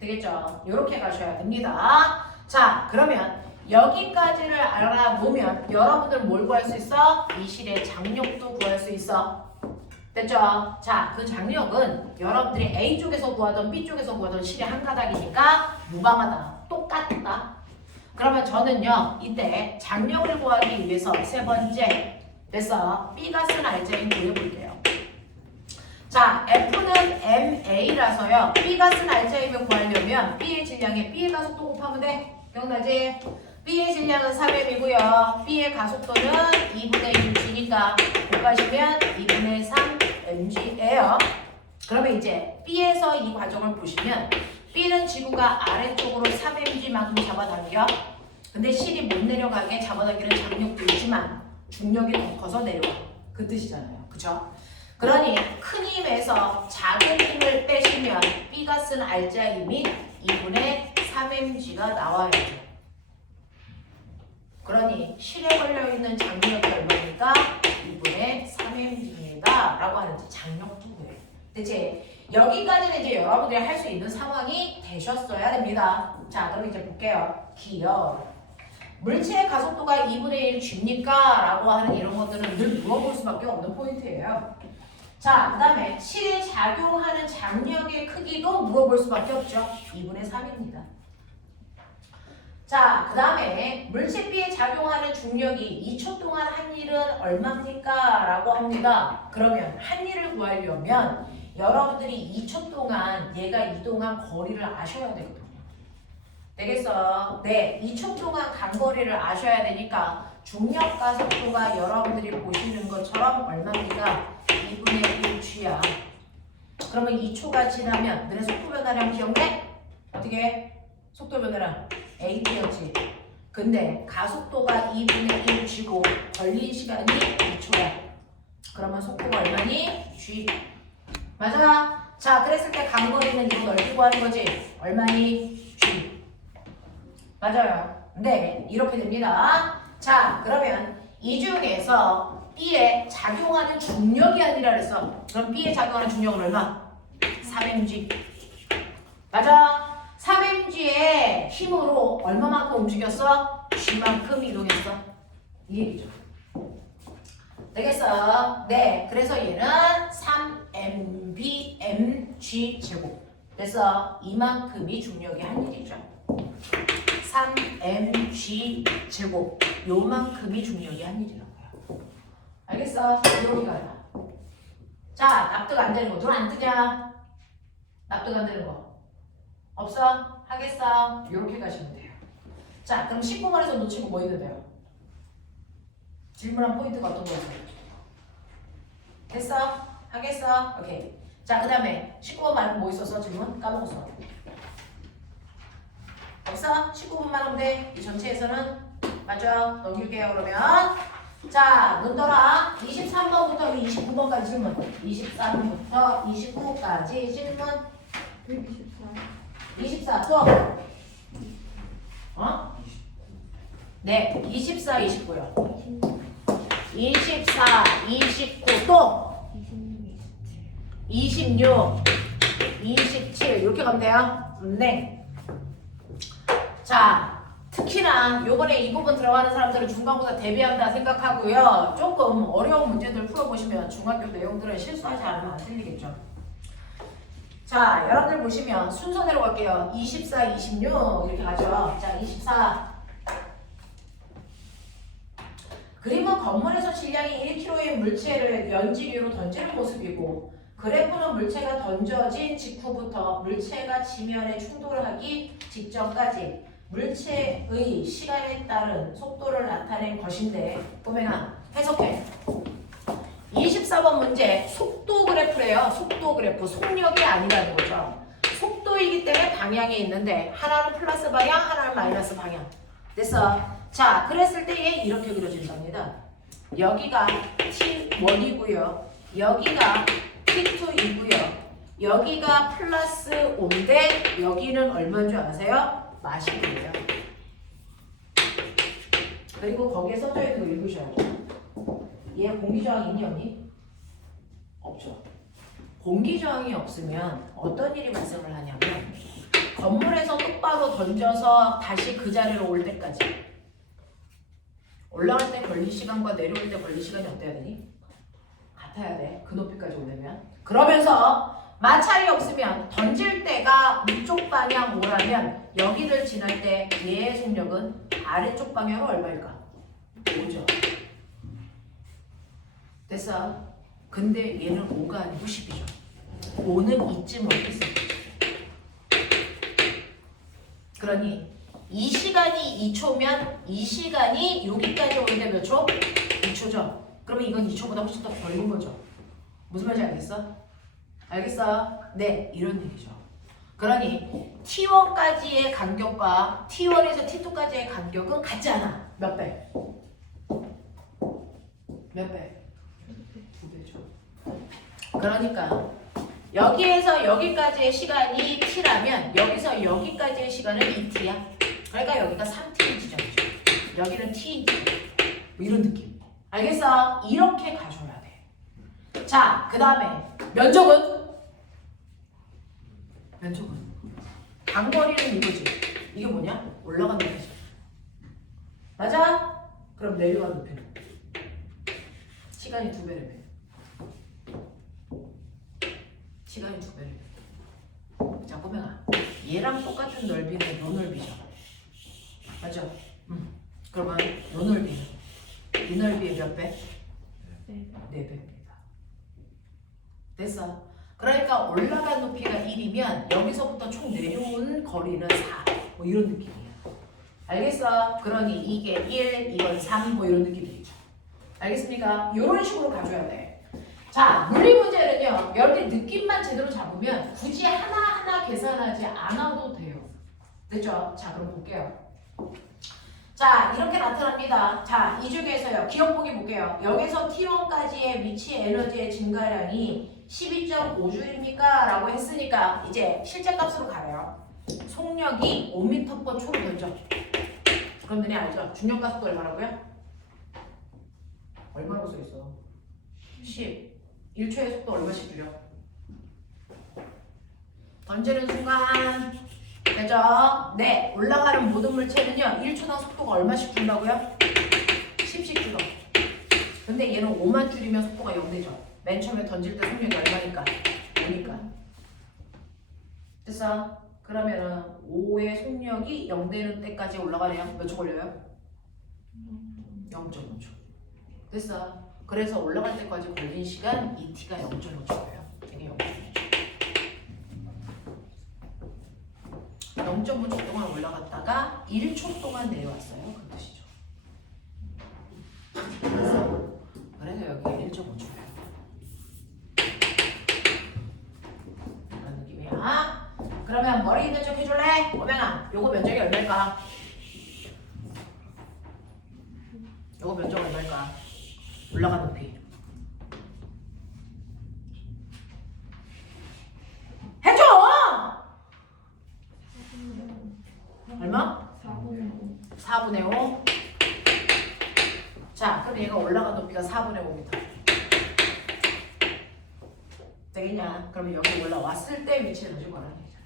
되겠죠? 이렇게 가셔야 됩니다. 자, 그러면 여기까지를 알아놓으면 여러분들 뭘 구할 수 있어? 이 실의 장력도 구할 수 있어. 됐죠? 자, 그 장력은 여러분들이 A쪽에서 구하던 B쪽에서 구하던 실의 한 가닥이니까 무방하다. 똑같다. 그러면 저는요, 이때 장력을 구하기 위해서 세 번째, 됐어? B가 쓴 알짜임 구해볼게요. 자, F는 MA라서요, B가 쓴 알짜임을 구하려면 B의 질량에 B의 가속도 곱하면 돼. 기억나지? B의 질량은 3M이고요. B의 가속도는 2분의 1G니까 곱하시면 2분의 3mg예요. 그러면 이제 B에서 이 과정을 보시면 B는 지구가 아래쪽으로 3mg만큼 잡아당겨. 근데 실이 못 내려가게 잡아당기는 장력도 있지만 중력이 더 커서 내려와. 그 뜻이잖아요. 그쵸? 그러니 큰 힘에서 작은 힘을 빼시면 B가 쓴 알짜 힘이 2분의 3mg가 나와야죠. 그러니 실에 걸려있는 장력이 얼마니까 2분의 3mg입니다 라고 하는지 장력도 구해요. 대체 여기까지는 이제 여러분들이 할 수 있는 상황이 되셨어야 됩니다. 자, 그럼 이제 볼게요. 기억. 물체의 가속도가 2분의 1G입니까? 라고 하는 이런 것들은 늘 물어볼 수밖에 없는 포인트예요. 자, 그 다음에 실에 작용하는 장력의 크기도 물어볼 수밖에 없죠. 2분의 3입니다. 자, 그 다음에 물체 B에 작용하는 중력이 2초 동안 한 일은 얼마입니까? 라고 합니다. 그러면 한 일을 구하려면 여러분들이 2초 동안 얘가 이동한 거리를 아셔야 되거든요. 되겠어? 네, 2초 동안 간 거리를 아셔야 되니까 중력 가속도가 여러분들이 보시는 것처럼 얼마입니까? 2분의 1G야. 그러면 2초가 지나면 너네 속도 변화량 기억내? 어떻게? 속도 변화량 AT였지. 근데 가속도가 2분의 1G고 걸린 시간이 2초야. 그러면 속도가 얼마니? G. 맞아? 자, 그랬을 때 간거리는 이거 넓히고 하는 거지. 얼마니? G. 맞아요. 네, 이렇게 됩니다. 자, 그러면 이 중에서 B에 작용하는 중력이 아니라 그랬어. 그럼 B에 작용하는 중력은 얼마? 3mg. 맞아? 3mg의 힘으로 얼마만큼 움직였어? G만큼 이동했어. 이 얘기죠. 되겠어? 네. 그래서 얘는 3mg 제곱. 그래서 이만큼이 중력이 한 일이죠. 3mg 제곱. 요만큼이 중력이 한 일이라고요. 알겠어? 이렇게 가라. 자, 납득 안 되는 거. 눈 안 뜨냐? 납득 안 되는 거. 없어? 하겠어? 이렇게 가시면 돼요. 자, 그럼 19번에서 놓치고 뭐 있는데요? 질문한 포인트가 어떤 거였어요? 됐어? 하겠어? 오케이. 자, 그 다음에 19번 말고 뭐 있었어? 질문? 까먹었어. 없어? 19번만 하면 돼. 이 전체에서는 맞죠? 넘길게요, 그러면. 자, 눈 떠라. 23번부터 29번까지 질문. 23부터 29까지 질문. 24 또. 어? 네, 24, 29요. 24, 29 또. 26, 27. 26, 27 이렇게 가면 돼요. 네. 자, 특히나 요번에 이 부분 들어가는 사람들은 중간고사 대비한다 생각하고요. 조금 어려운 문제들 풀어보시면 중학교 내용들은 실수하지 않으면 안 틀리겠죠. 자, 여러분들 보시면 순서대로 갈게요. 24, 26 이렇게 가죠. 자, 24. 그림은 건물에서 질량이 1kg의 물체를 연지류로 던지는 모습이고 그래프는 물체가 던져진 직후부터 물체가 지면에 충돌을 하기 직전까지 물체의 시간에 따른 속도를 나타낸 것인데 꼬맹아 해석해. 24번 문제 속도 그래프래요. 속도 그래프. 속력이 아니라는 거죠. 속도이기 때문에 방향이 있는데 하나는 플러스 방향 하나는 마이너스 방향. 됐어. 자 그랬을 때 얘 이렇게 그려진답니다. 여기가 T1이고요. 여기가 T2이고요. 여기가 플러스 5인데 여기는 얼마인 줄 아세요? 마십이에요. 그리고 거기에 써져 있는 거 읽으셔야죠. 얘 공기저항이 있니 없니? 없죠. 공기저항이 없으면 어떤 일이 발생을 하냐면 건물에서 똑바로 던져서 다시 그 자리로 올 때까지 올라갈 때 걸릴 시간과 내려올 때 걸릴 시간이 어때야 되니? 같아야 돼. 그 높이까지 오려면. 그러면서 마찰이 없으면 던질 때가 위쪽 방향 오라면 여기를 지날 때 얘의 속력은 아래쪽 방향으로 얼마일까? 5죠. 됐어. 근데 얘는 5가 아니고 10이죠. 5는 이쯤 어디 있어? 그러니 이 시간이 2초면 이 시간이 여기까지 오는데 몇 초? 2초죠. 그러면 이건 2초보다 훨씬 더 걸린 거죠. 무슨 말인지 알겠어? 알겠어? 네, 이런 얘기죠. 그러니 T1까지의 간격과 T1에서 T2까지의 간격은 같지 않아. 몇 배? 몇 배? 2배죠. 그러니까 여기에서 여기까지의 시간이 T라면 여기서 여기까지의 시간은 2T야. 그러니까 여기가 3T 지점이죠. 여기는 T인지 뭐 이런 느낌. 알겠어? 이렇게 가져야 돼. 자, 그 다음에 면적은? 면적은? 단거리는 이거지. 이게 뭐냐? 올라가는 거지. 맞아? 그럼 내려가는 높이는? 시간이 2배래며. 시간이 2배래며. 자, 꼬맹아. 얘랑 똑같은 넓이는 요 넓이죠. 맞죠? 그러면 요 넓이는? 이 넓이의 몇 배? 4배입니다. 됐어. 그러니까 올라간 높이가 1이면 여기서부터 총 내려온 거리는 4. 뭐 이런 느낌이야. 알겠어? 그러니 이게 1, 이건 3, 뭐 이런 느낌이죠. 알겠습니까? 이런 식으로 가져야 돼. 자, 물리 문제는요. 여러분들 느낌만 제대로 잡으면 굳이 하나하나 계산하지 않아도 돼요. 됐죠? 자, 그럼 볼게요. 자, 이렇게 나타납니다. 자, 이 중에서요. 기억 보기 볼게요. 여기서 T1까지의 위치 에너지의 증가량이 12.5줄입니까? 라고 했으니까 이제 실제 값으로 가요. 속력이 5m/초로 던져. 그럼 너네 알죠? 중력가 속도 얼마라고요? 얼마라고 써있어? 10. 1초의 속도 얼마씩 줄여? 던지는 순간 되죠? 네, 올라가는 모든 물체는요 1초당 속도가 얼마씩 준다고요? 10씩 줄어. 근데 얘는 5만 줄이면 속도가 0 되죠. 맨 처음에 던질 때 속력이 얼마니까? 5니까. 됐어? 그러면은 5의 속력이 0 되는 때까지 올라가려면 몇 초 걸려요? 0.5초. 됐어? 그래서 올라갈 때까지 걸린 시간 2t가 0.5초예요. 이게 0.5초. 0.5초 동안 올라갔다가 1초 동안 내려왔어요. 그 뜻이죠. 그래서 여기가 1.5초예요. 이런 느낌이야. 그러면 머리 있는 척 해줄래? 오명아, 요거 면적이 얼마일까? 요거 면적 얼마일까? 올라간 높이. 해줘! 얼마? 4분의 5. 자, 그럼 얘가 올라간 높이가 4분의 5m. 되겠냐? 그러면 여기 올라왔을 때 위치 에너지 구하라는 얘기잖아.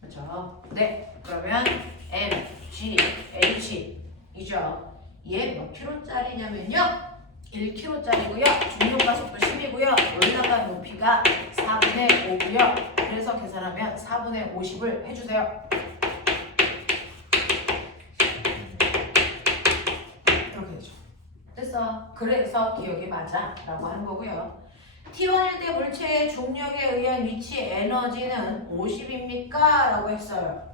그렇죠? 네. 그러면 M, G, H 이죠. 얘 몇 킬로짜리냐면요. 1kg짜리고요. 중력 가속도 10이고요. 올라간 높이가 4분의 5고요. 그래서 계산하면 4분의 50을 해주세요. 이렇게 되죠. 됐어. 그래서 기억이 맞아 라고 하는 거고요. T1일 때 물체의 중력에 의한 위치 에너지는 50입니까? 라고 했어요.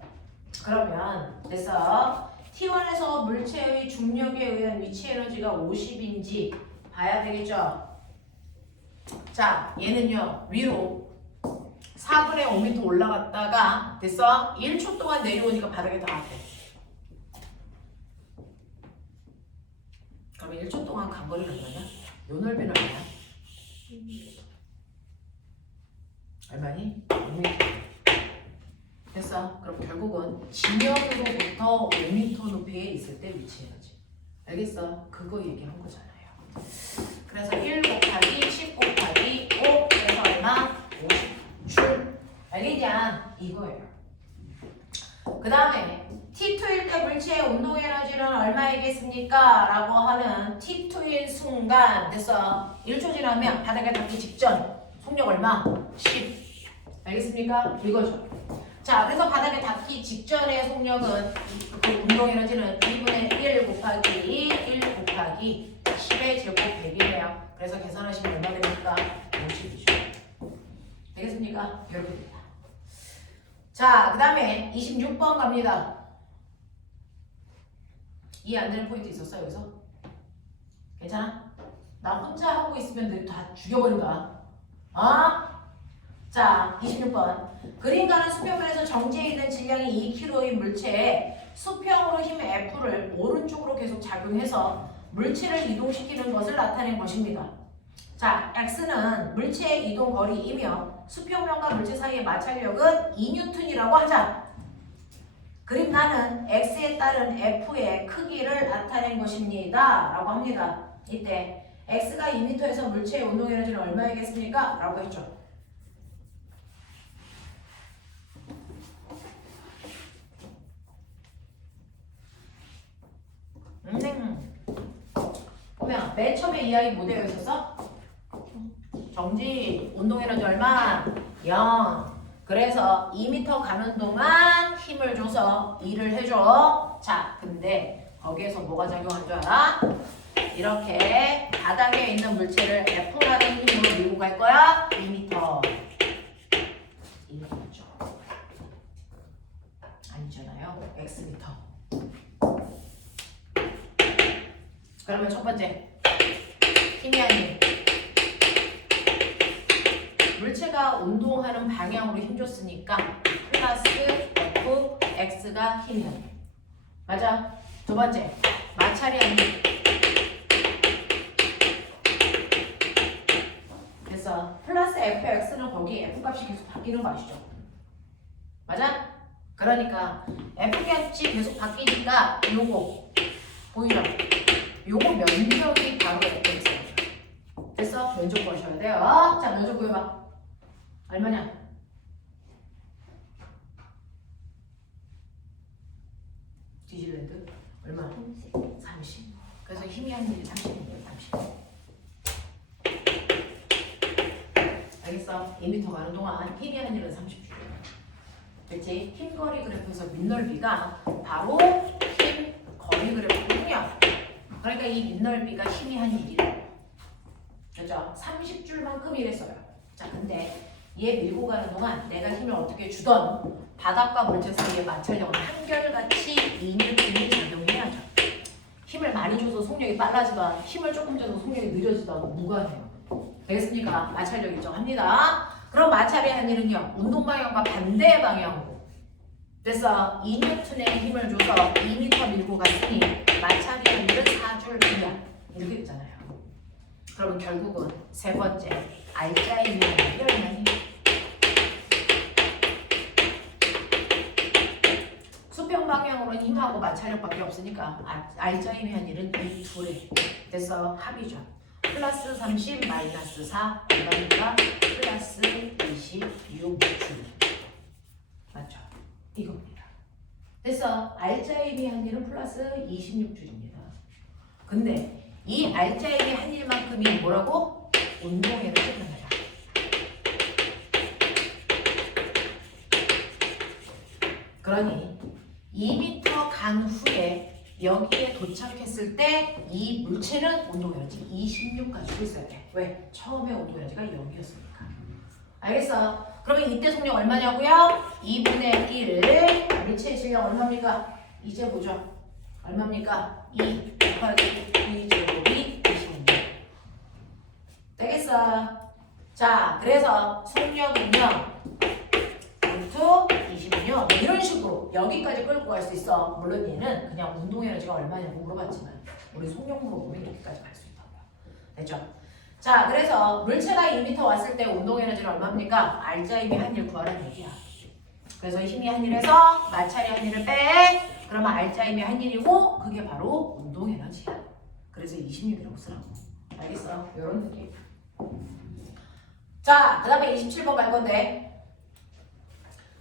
그러면 됐어. T1에서 물체의 중력에 의한 위치 에너지가 50인지 봐야 되겠죠? 자, 얘는요, 위로 4분의 5m 올라갔다가 됐어? 1초 동안 내려오니까 바닥에 닿았대. 그럼 1초 동안 간거리는 얼마냐? 요 넓이는 얼마야? 얼마니? 5m. 됐어? 그럼 결국은 지면으로부터 5m 높이에 있을 때 위치 에너지. 알겠어? 그거 얘기한 거잖아요. 그래서 1 곱하기 10 곱하기 5 그래서 얼마? 50줄. 알겠냐? 이거예요. 그 다음에 T2일 때 물체의 운동 에너지는 얼마이겠습니까? 라고 하는 T2인 순간 됐어? 1초 지나면 바닥에 닿기 직전 속력 얼마? 10. 알겠습니까? 이거죠. 자, 그래서 바닥에 닿기 직전의 속력은 그 운동 에너지는 2분의 1 곱하기 1 곱하기 10의 제곱 100이네요. 그래서 계산하시면 얼마 됩니까? 50이죠. 되겠습니까? 이렇게 됩니다. 자, 그 다음에 26번 갑니다. 이해 안 되는 포인트 있었어, 여기서? 괜찮아? 나 혼자 하고 있으면 너 다 죽여버린다. 어? 자, 26번. 그림과는 수평면에서 정지해 있는 질량이 2kg인 물체에 수평으로 힘 F를 오른쪽으로 계속 작용해서 물체를 이동시키는 것을 나타낸 것입니다. 자, X는 물체의 이동 거리이며 수평면과 물체 사이의 마찰력은 2N이라고 하자. 그림 나는 X에 따른 F의 크기를 나타낸 것입니다. 라고 합니다. 이때 X가 2m에서 물체의 운동 에너지는 얼마이겠습니까? 라고 했죠. 보면 맨 처음에 이야기 뭐 되어 있었어? 정지 운동 에너지 얼마? 0. 그래서 2m 가는 동안 힘을 줘서 일을 해줘. 자, 근데 거기에서 뭐가 작용한 줄 알아? 이렇게 바닥에 있는 물체를 F라는 힘으로 밀고 갈 거야. 2m. 2m죠. 아니잖아요. Xm. 그러면 첫 번째 힘이 아닌 물체가 운동하는 방향으로 힘줬으니까 플러스 F, X가 힘이 아닌 맞아? 두 번째 마찰이 아닌 그래서 플러스 F, X는 거기 F 값이 계속 바뀌는 거 아시죠? 맞아? 그러니까 F 값이 계속 바뀌니까 요거 보이죠? 요거 면적이 바로 Fx예요. 됐어? 면적 구하셔야 돼요. 자, 면적 구해봐. 얼마냐? 디즈랜드 얼마? 30. 그래서 힘이 한 일이 30인데요. 30. 알겠어? 2m 가는 동안 힘이 하는 일은 30주예요. 그치? 힘 거리 그래프에서 밑넓이가 바로 힘 거리 그래프거든요. 그러니까 이 밑넓이가 힘이 한 일이래요. 그죠? 30줄만큼 일했어요. 자, 근데 얘 밀고 가는 동안 내가 힘을 어떻게 주던 바닥과 물체 사이의 마찰력은 한결같이 2N이 작용해야죠. 힘을 많이 줘서 속력이 빨라지던 힘을 조금 줘서 속력이 느려지던 무관해요. 되겠습니까? 마찰력 일정합니다. 그럼 마찰의 한일은요. 운동 방향과 반대 방향으로 그래서 2N의 힘을 줘서 2m 밀고 갔으니 마찰의 한일은 4줄 이하 이렇게 있잖아요. 그러면 결국은 세 번째 R자의 미분이 얼마니? 수평 방향으로는 힘하고 마찰력밖에 없으니까 R자의 미분일은 이 둘에 됐어 합이죠. 플러스 30 마이너스 4 얼마니까 플러스 26줄. 맞죠? 이겁니다. 됐어. 알짜임이 한 일은 플러스 26줄입니다. 근데 이 알짜임이 한 일만큼이 뭐라고? 운동에너지 변화량. 그러니 2m 간 후에 여기에 도착했을 때 이 물체는 운동에너지 26 가지고 있어야 돼. 왜? 처음에 운동에너지가 0이었으니까. 알겠어? 그러면 이때 속력 얼마냐고요? 2분의 1 물체의 질량 얼마입니까? 이제 보죠. 얼마입니까? 2 곱하기 2제곱이 26. 되겠어? 자, 그래서 속력은요. 루트 20이요. 이런 식으로 여기까지 끌고 갈 수 있어. 물론 얘는 그냥 운동에너지가 얼마냐고 물어봤지만 우리 속력 물어보면 여기까지 갈 수 있다고요. 됐죠? 자, 그래서 물체가 2m 왔을 때 운동에너지는 얼마입니까? 알짜임이 한 일 구하라는 얘기야. 그래서 힘이 한 일에서 마찰이 한 일을 빼. 그러면 알짜임이 한 일이고 그게 바로 운동에너지야. 그래서 26이라고 쓰라고. 알겠어? 이런 느낌. 자, 그 다음에 27번 갈 건데.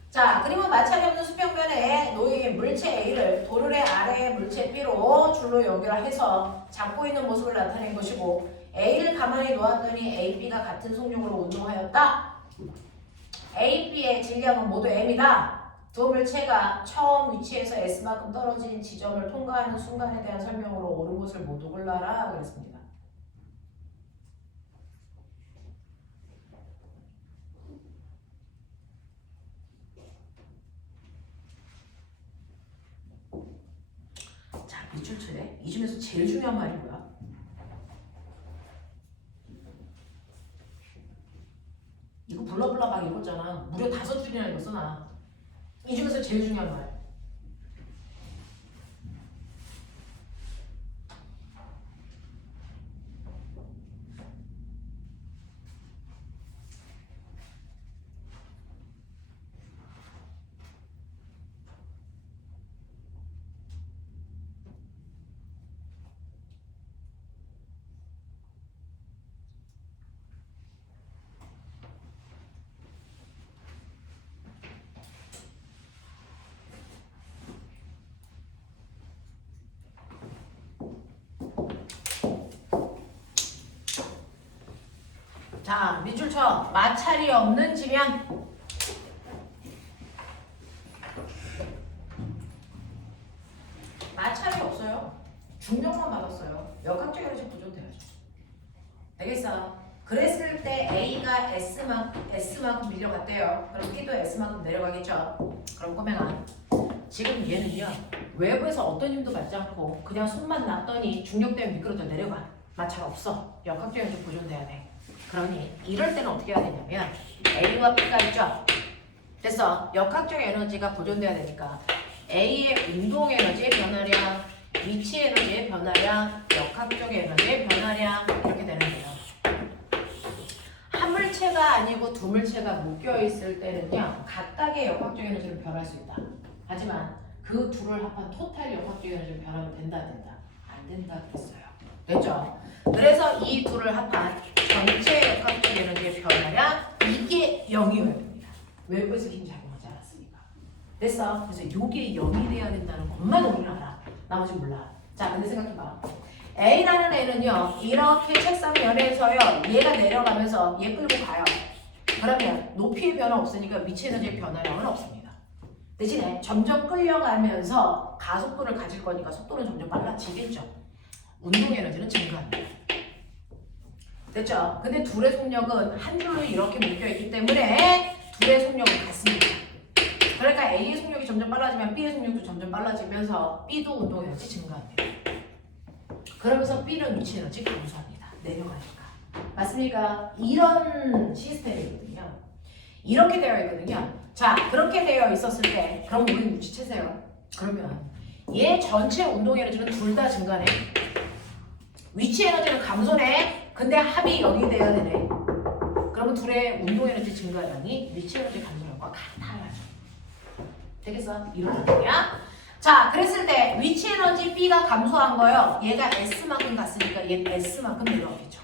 자, 그림은 마찰이 없는 수평면에 놓인 물체 A를 도르래 아래의 물체 B로 줄로 연결해서 잡고 있는 모습을 나타낸 것이고 A를 가만히 놓았더니 A, B가 같은 속력으로 운동하였다. A, B의 질량은 모두 M이다. 두 물체가 처음 위치에서 S만큼 떨어진 지점을 통과하는 순간에 대한 설명으로 옳은 것을 모두 골라라 그랬습니다. 자, 밑줄치래. 이 중에서 제일 중요한 말이 뭐야? 이거 블러블러 막 읽었잖아. 무려 5줄이나 읽었어 나. 이 중에서 제일 중요한 말. 자, 밑줄 쳐. 마찰이 없는 지면. 마찰이 없어요. 중력만 받았어요. 역학적 에너지 부족돼야죠. 되겠어? 그랬을 때 A가 S만큼 밀려갔대요. 그럼 B도 S만큼 내려가겠죠? 그럼 꼬맹아, 지금 얘는요. 외부에서 어떤 힘도 받지 않고 그냥 손만 놨더니 중력 때문에 미끄러져 내려가. 마찰 없어. 역학적 에너지 보존돼야 돼. 그러니 이럴 때는 어떻게 해야 되냐면 A와 B가 있죠? 됐어. 역학적 에너지가 보존돼야 되니까 A의 운동 에너지의 변화량, 위치 에너지의 변화량, 역학적 에너지의 변화량 이렇게 되는 거예요. 한 물체가 아니고 두 물체가 묶여 있을 때는요. 각각의 역학적 에너지를 변할 수 있다. 하지만 그 둘을 합한 토탈 역학적 에너지를 변하면 된다 안 된다? 안 된다 그랬어요. 됐죠? 그래서 이 둘을 합한 전체 역학적 에너지의 변화량 이게 0이어야 됩니다. 외부에서 힘 작용하지 않았으니까. 됐어? 그래서 이게 0이 돼야 된다는 것만 우리는 알아. 나머지 몰라. 자, 근데 생각해봐. A라는 애는요. 이렇게 책상 면에서요. 얘가 내려가면서 얘 끌고 가요. 그러면 높이의 변화 없으니까 위치 에너지의 변화량은 없습니다. 대신에 점점 끌려가면서 가속도를 가질 거니까 속도는 점점 빨라지겠죠. 운동 에너지는 증가합니다. 됐죠? 근데 둘의 속력은 한 줄로 이렇게 묶여있기 때문에 둘의 속력은 같습니다. 그러니까 A의 속력이 점점 빨라지면 B의 속력도 점점 빨라지면서 B도 운동 에너지 증가합니다. 그러면서 B는 위치 에너지 감소합니다. 내려가니까. 맞습니까? 이런 시스템이거든요. 이렇게 되어 있거든요. 자, 그렇게 되어 있었을 때 그럼 우리 눈치채세요. 그러면 얘 전체 운동 에너지는 둘 다 증가네. 위치 에너지는 감소네. 근데 합이 0이 돼야 되네. 그러면 둘의 운동 에너지 증가량이 위치 에너지 감소량과 같아야죠. 되겠어? 이런 느낌이야. 자, 그랬을 때 위치 에너지 B가 감소한 거요. 얘가 S만큼 갔으니까 얘는 S만큼 내려가겠죠.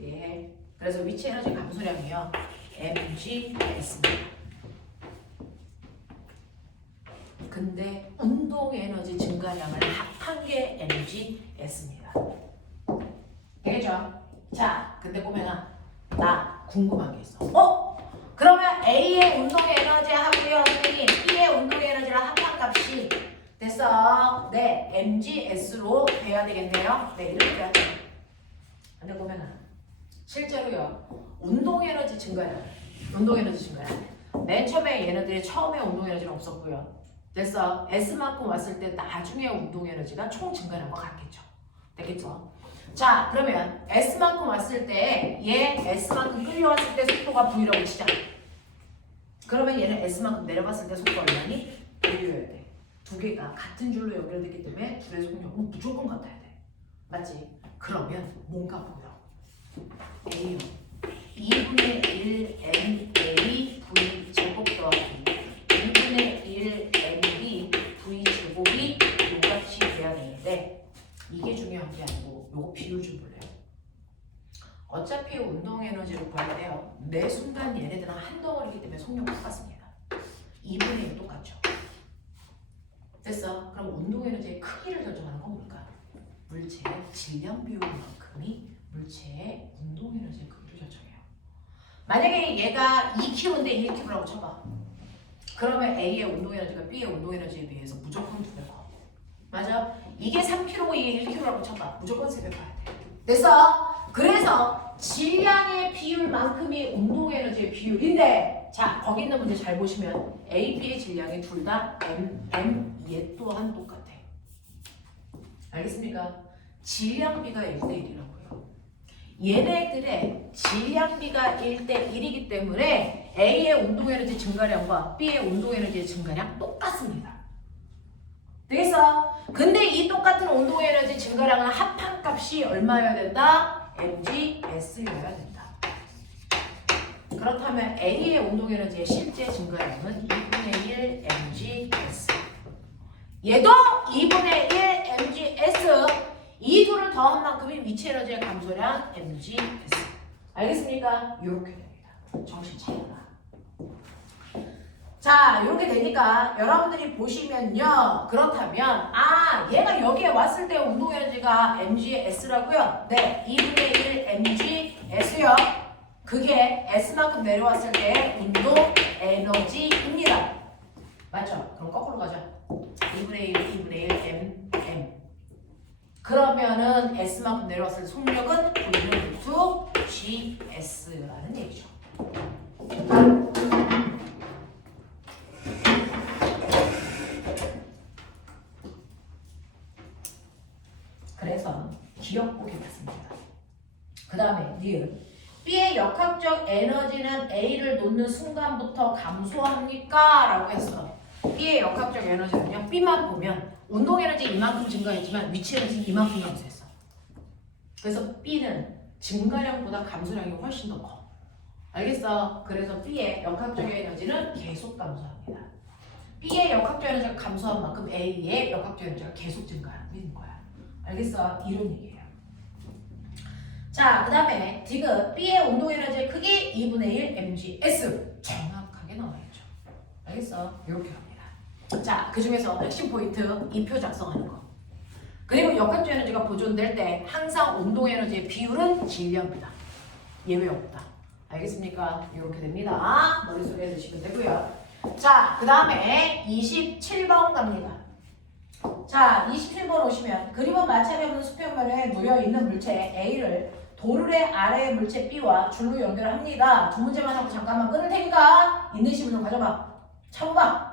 이해해? 그래서 위치 에너지 감소량이요. mgs입니다. 근데 운동 에너지 증가량을 합한 게 mgs입니다. 되겠죠? 자, 근데 꼬매나 나 궁금한 게 있어. 그러면 A의 운동 에너지 하고요, 선생님. B의 운동 에너지랑 합한 값이 됐어. 네, mgs로 돼야 되겠네요. 네, 이렇게 돼야 돼요. 근데 꼬매나 실제로요, 운동 에너지 증가량, 맨 처음에 얘네들이 처음에 운동 에너지는 없었고요. 됐어. S만큼 왔을 때 나중에 운동 에너지가 총 증가량과 같겠죠. 되겠죠? 자, 그러면 S만큼 왔을 때 얘 S만큼 끌려왔을 때 속도가 V라고 치자. 그러면 얘는 S만큼 내려갔을 때 속도가 얼마니? V여야 돼. 두 개가 같은 줄로 연결됐기 때문에 둘의 속력은 무조건 같아야 돼. 맞지? 그러면 뭔가 보여. A요. 2분의 1 MA V 제곱 더하기 2분의 1 MB V 제곱이 요같이 돼야 되는데 이게 중요한 게 아니고 요거 비율 좀 볼래요? 어차피 운동 에너지를 구할 때요, 매 순간 얘네들은 한 덩어리이기 때문에 속력이 똑같습니다. 2분의 1 똑같죠? 됐어? 그럼 운동 에너지의 크기를 결정하는 건 뭘까? 물체의 질량 비율만큼이 물체의 운동 에너지의 크기를 결정해요. 만약에 얘가 2kg인데 1kg라고 쳐봐. 그러면 A의 운동 에너지가 B의 운동 에너지에 비해서 무조건 2배 더. 맞아? 이게 3kg고 이게 1kg라고 쳐봐. 무조건 3배 봐야 돼. 됐어? 그래서 질량의 비율만큼이 운동 에너지의 비율인데, 자, 거기 있는 문제 잘 보시면 A, B의 질량이 둘 다 얘 또한 똑같아. 알겠습니까? 질량비가 1대1이라고요. 얘네들의 질량비가 1대1이기 때문에 A의 운동에너지 증가량과 B의 운동에너지의 증가량 똑같습니다. 되겠어? 근데 이 똑같은 운동에너지 증가량은 합한 값이 얼마여야 된다? mgs여야 된다. 그렇다면 A의 운동에너지의 실제 증가량은 2분의 1 mgs. 얘도 2분의 1 mgs. 이 둘을 더한 만큼이 위치 에너지의 감소량 mgs. 알겠습니까? 이렇게 됩니다. 정신 차려라. 자, 이렇게 되니까 여러분들이 보시면요, 그렇다면 얘가 여기에 왔을 때 운동 에너지가 mgs라고요. 네, 2분의 1 mgs요. 그게 s만큼 내려왔을 때 운동 에너지입니다. 맞죠? 그럼 거꾸로 가자. 2분의 1, 2분의 1 m. 그러면은 S만큼 내려왔을 때 속력은 V는 루트 GS라는 얘기죠. 그래서 기억 보기 같습니다. 그 다음에 니은 B의 역학적 에너지는 A를 놓는 순간부터 감소합니까? 라고 했어. B의 역학적 에너지는요, B만 보면 운동 에너지 이만큼 증가했지만 위치 에너지 이만큼 감소했어. 그래서 B는 증가량보다 감소량이 훨씬 더 커. 알겠어? 그래서 B의 역학적 에너지는 계속 감소합니다. B의 역학적 에너지가 감소한 만큼 A의 역학적 에너지가 계속 증가하는 거야. 알겠어? 이런 얘기예요. 자, 그 다음에 디귿 B의 운동 에너지의 크기 2분의 1 mgs. 정확하게 나와있죠. 알겠어? 이렇게 합니다. 자, 그 중에서 핵심 포인트 이표 작성하는 거. 그리고 역학적 에너지가 보존될 때 항상 운동 에너지의 비율은 질량입니다. 예외 없다. 알겠습니까? 이렇게 됩니다. 머릿속에 넣으시면 되고요. 자, 그 다음에 27번 갑니다. 자, 27번 오시면 그림은 마찰이 없는 수평면에 놓여있는 물체 A를 도르래 아래의 물체 B와 줄로 연결합니다. 두 문제만 하고 잠깐만 끊을 테니까 있는 시분 좀 가져봐. 참아봐.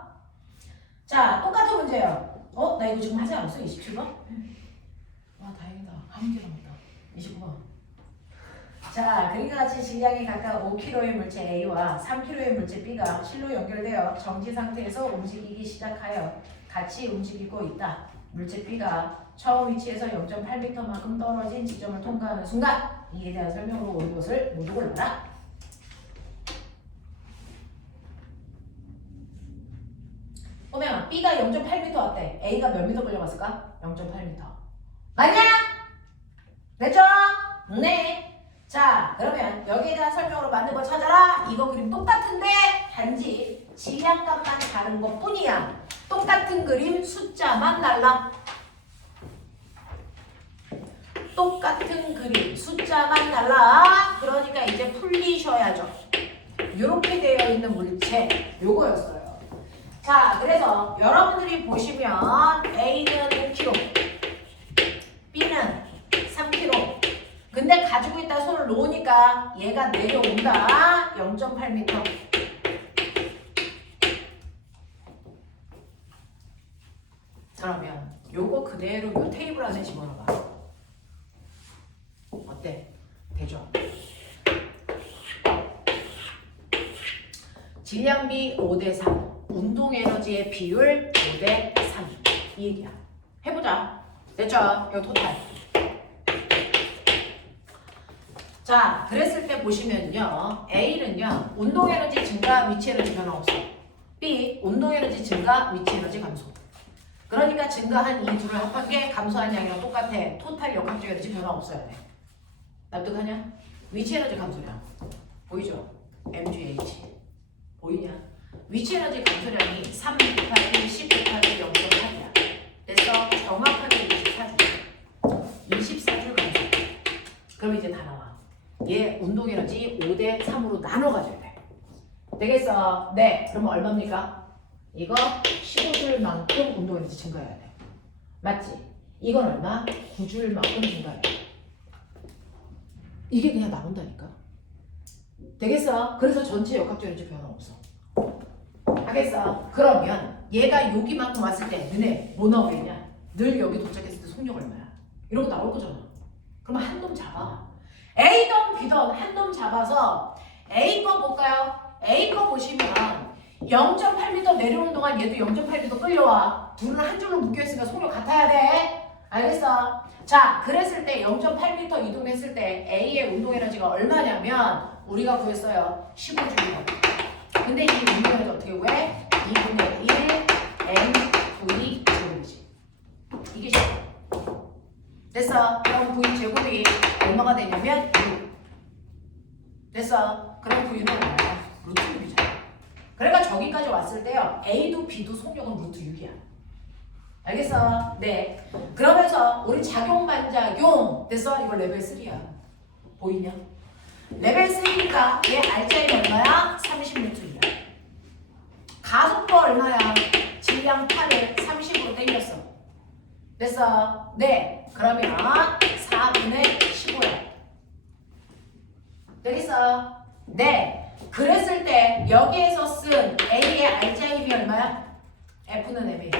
자, 똑같은 문제예요. 나 이거 지금 하지 않았어? 27번? 와, 다행이다. 한 문제 남았다. 29번. 자, 그림과 같이 질량이 각각 5kg의 물체 A와 3kg의 물체 B가 실로 연결되어 정지 상태에서 움직이기 시작하여 같이 움직이고 있다. 물체 B가 처음 위치에서 0.8m만큼 떨어진 지점을 통과하는 순간 이에 대한 설명으로 온 것을 모두 골라라. 꼬맹아, B가 0.8m 왔대. A가 몇 미터 걸려갔을까? 0.8m. 맞냐? 됐죠? 네. 자, 자, 그러면 여기에다 설명으로 맞는 거 찾아라. 이거 그림 똑같은데 단지 질량값만 다른 것 뿐이야. 똑같은 그림 숫자만 달라. 똑같은 그림 숫자만 달라. 그러니까 이제 풀리셔야죠. 이렇게 되어 있는 물체 요거였어요. 자, 그래서 여러분들이 보시면 A는 5kg, B는 3kg. 근데 가지고 있다 손을 놓으니까 얘가 내려온다. 0.8m. 그러면 요거 그대로 요 테이블 안에 집어넣어봐. 어때? 되죠? 질량비 5대3, 운동에너지의 비율 5대3. 이 얘기야. 해보자. 됐죠? 이거 토탈. 자, 그랬을 때 보시면요. A는요. 운동에너지 증가, 위치에너지 변화 없어. B, 운동에너지 증가, 위치에너지 감소. 그러니까 증가한 이 둘을 합한 게 감소한 양이랑 똑같아. 토탈 역학적 에너지 변화 없어야 돼. 납득하냐? 위치에너지 감소량. 보이죠? MGH. 보이냐? 위치에너지 감소량이 3 곱하기 10 곱하기 0.8이야. 그래서 정확하게 24줄. 24줄 감소. 그럼 이제 다 나와. 얘 운동에너지 5대3으로 나눠 가져야 돼. 되겠어? 네. 그러면 얼마입니까? 이거 15줄만큼 운동에너지 증가해야 돼. 맞지? 이건 얼마? 9줄만큼 증가해야 돼. 이게 그냥 나온다니까. 되겠어? 그래서 전체 역학적 에너지 변화 없어. 하겠어? 그러면 얘가 여기만큼 왔을 때 너네 뭐 나오겠냐? 늘 여기 도착했을 때 속력 얼마야? 이런 거 나올 거잖아. 그러면 한 놈 잡아. A던 B던 한 놈 잡아서 A 거 볼까요? A 거 보시면 0.8m 내려오는 동안 얘도 0.8m 끌려와. 둘은 한 줄로 묶여있으니까 속력 같아야 돼. 알겠어? 자, 그랬을 때 0.8m 이동했을 때 A의 운동에너지가 얼마냐면 우리가 구했어요. 15줄이요. 근데 이 운동에너지 어떻게 구해? 2분의 1 M V제곱이지. 이게 쉽다. 됐어? 그럼 V 제곱이 얼마가 되냐면 6. 됐어? 그럼 V는 얼마야? 루트 6이잖아. 그러니까 저기까지 왔을 때요. A도 B도 속력은 루트 6이야. 알겠어? 네. 그러면서 우리 작용 반작용 됐어? 이거 레벨 3야. 보이냐? 레벨 3니까 얘 알짜리 얼마야? 30N이야. 가속도 얼마야? 질량 8을 30으로 땡겼어. 됐어? 네. 그러면 4분의 15야. 되겠어? 네. 그랬을 때 여기에서 쓴 A의 알짜 힘이 얼마야? F는 MA.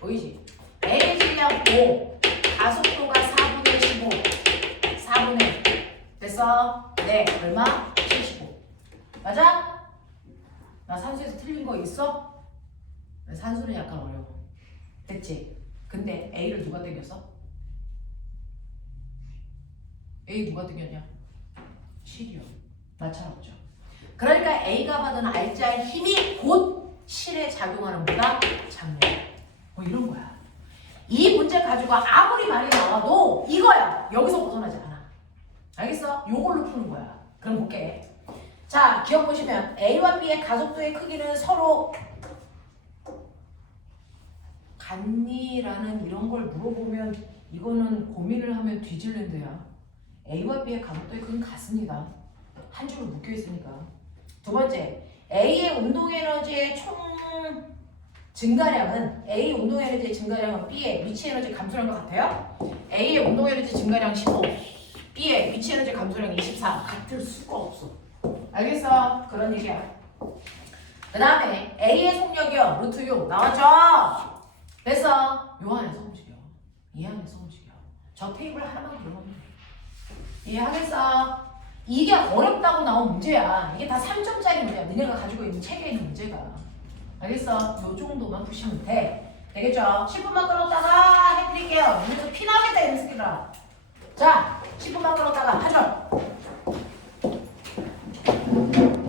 보이지? A의 질량 5, 가속도가 4분의 15, 4분의 1. 됐어? 네, 얼마? 75. 맞아? 나 산수에서 틀린 거 있어? 산수는 약간 어려워. 됐지? 근데 A를 누가 땡겼어? A 누가 땡겼냐? 실이요. 나타났죠. 그러니까 A가 받은 알짜의 힘이 곧 실에 작용하는 보다 작네요. 뭐 이런 거야. 이 문제 가지고 아무리 많이 나와도 이거야. 여기서 벗어나지 않아. 알겠어? 요걸로 푸는 거야. 그럼 볼게. 자, 기억 보시면 A와 B의 가속도의 크기는 서로 같니라는 이런 걸 물어보면 이거는 고민을 하면 뒤질랜드야. A와 B의 가속도의 크기는 같습니다. 한 줄로 묶여 있으니까. 두 번째, A의 운동에너지의 총 증가량은 A 운동에너지의 증가량은 B의 위치에너지 감소량과 같아요. A의 운동에너지 증가량 15, B의 위치에너지 감소량 24. 같을 수가 없어. 알겠어? 그런 얘기야. 그 다음에 A의 속력이요. 루트 6 나왔죠? 됐어? 요 안에서 움직여. 이 안에서 움직여. 저 테이블 하나만 그려놓으면 돼. 이해하겠어? 이게 어렵다고 나온 문제야. 이게 다 3점짜리 문제야. 너네가 가지고 있는 책에 있는 문제가. 알겠어? 요 정도만 푸시면 돼. 되겠죠? 10분만 끌었다가 해드릴게요. 눈에서 피 나오겠다 이런 새끼들아. 자, 10분만 끌었다가 하죠.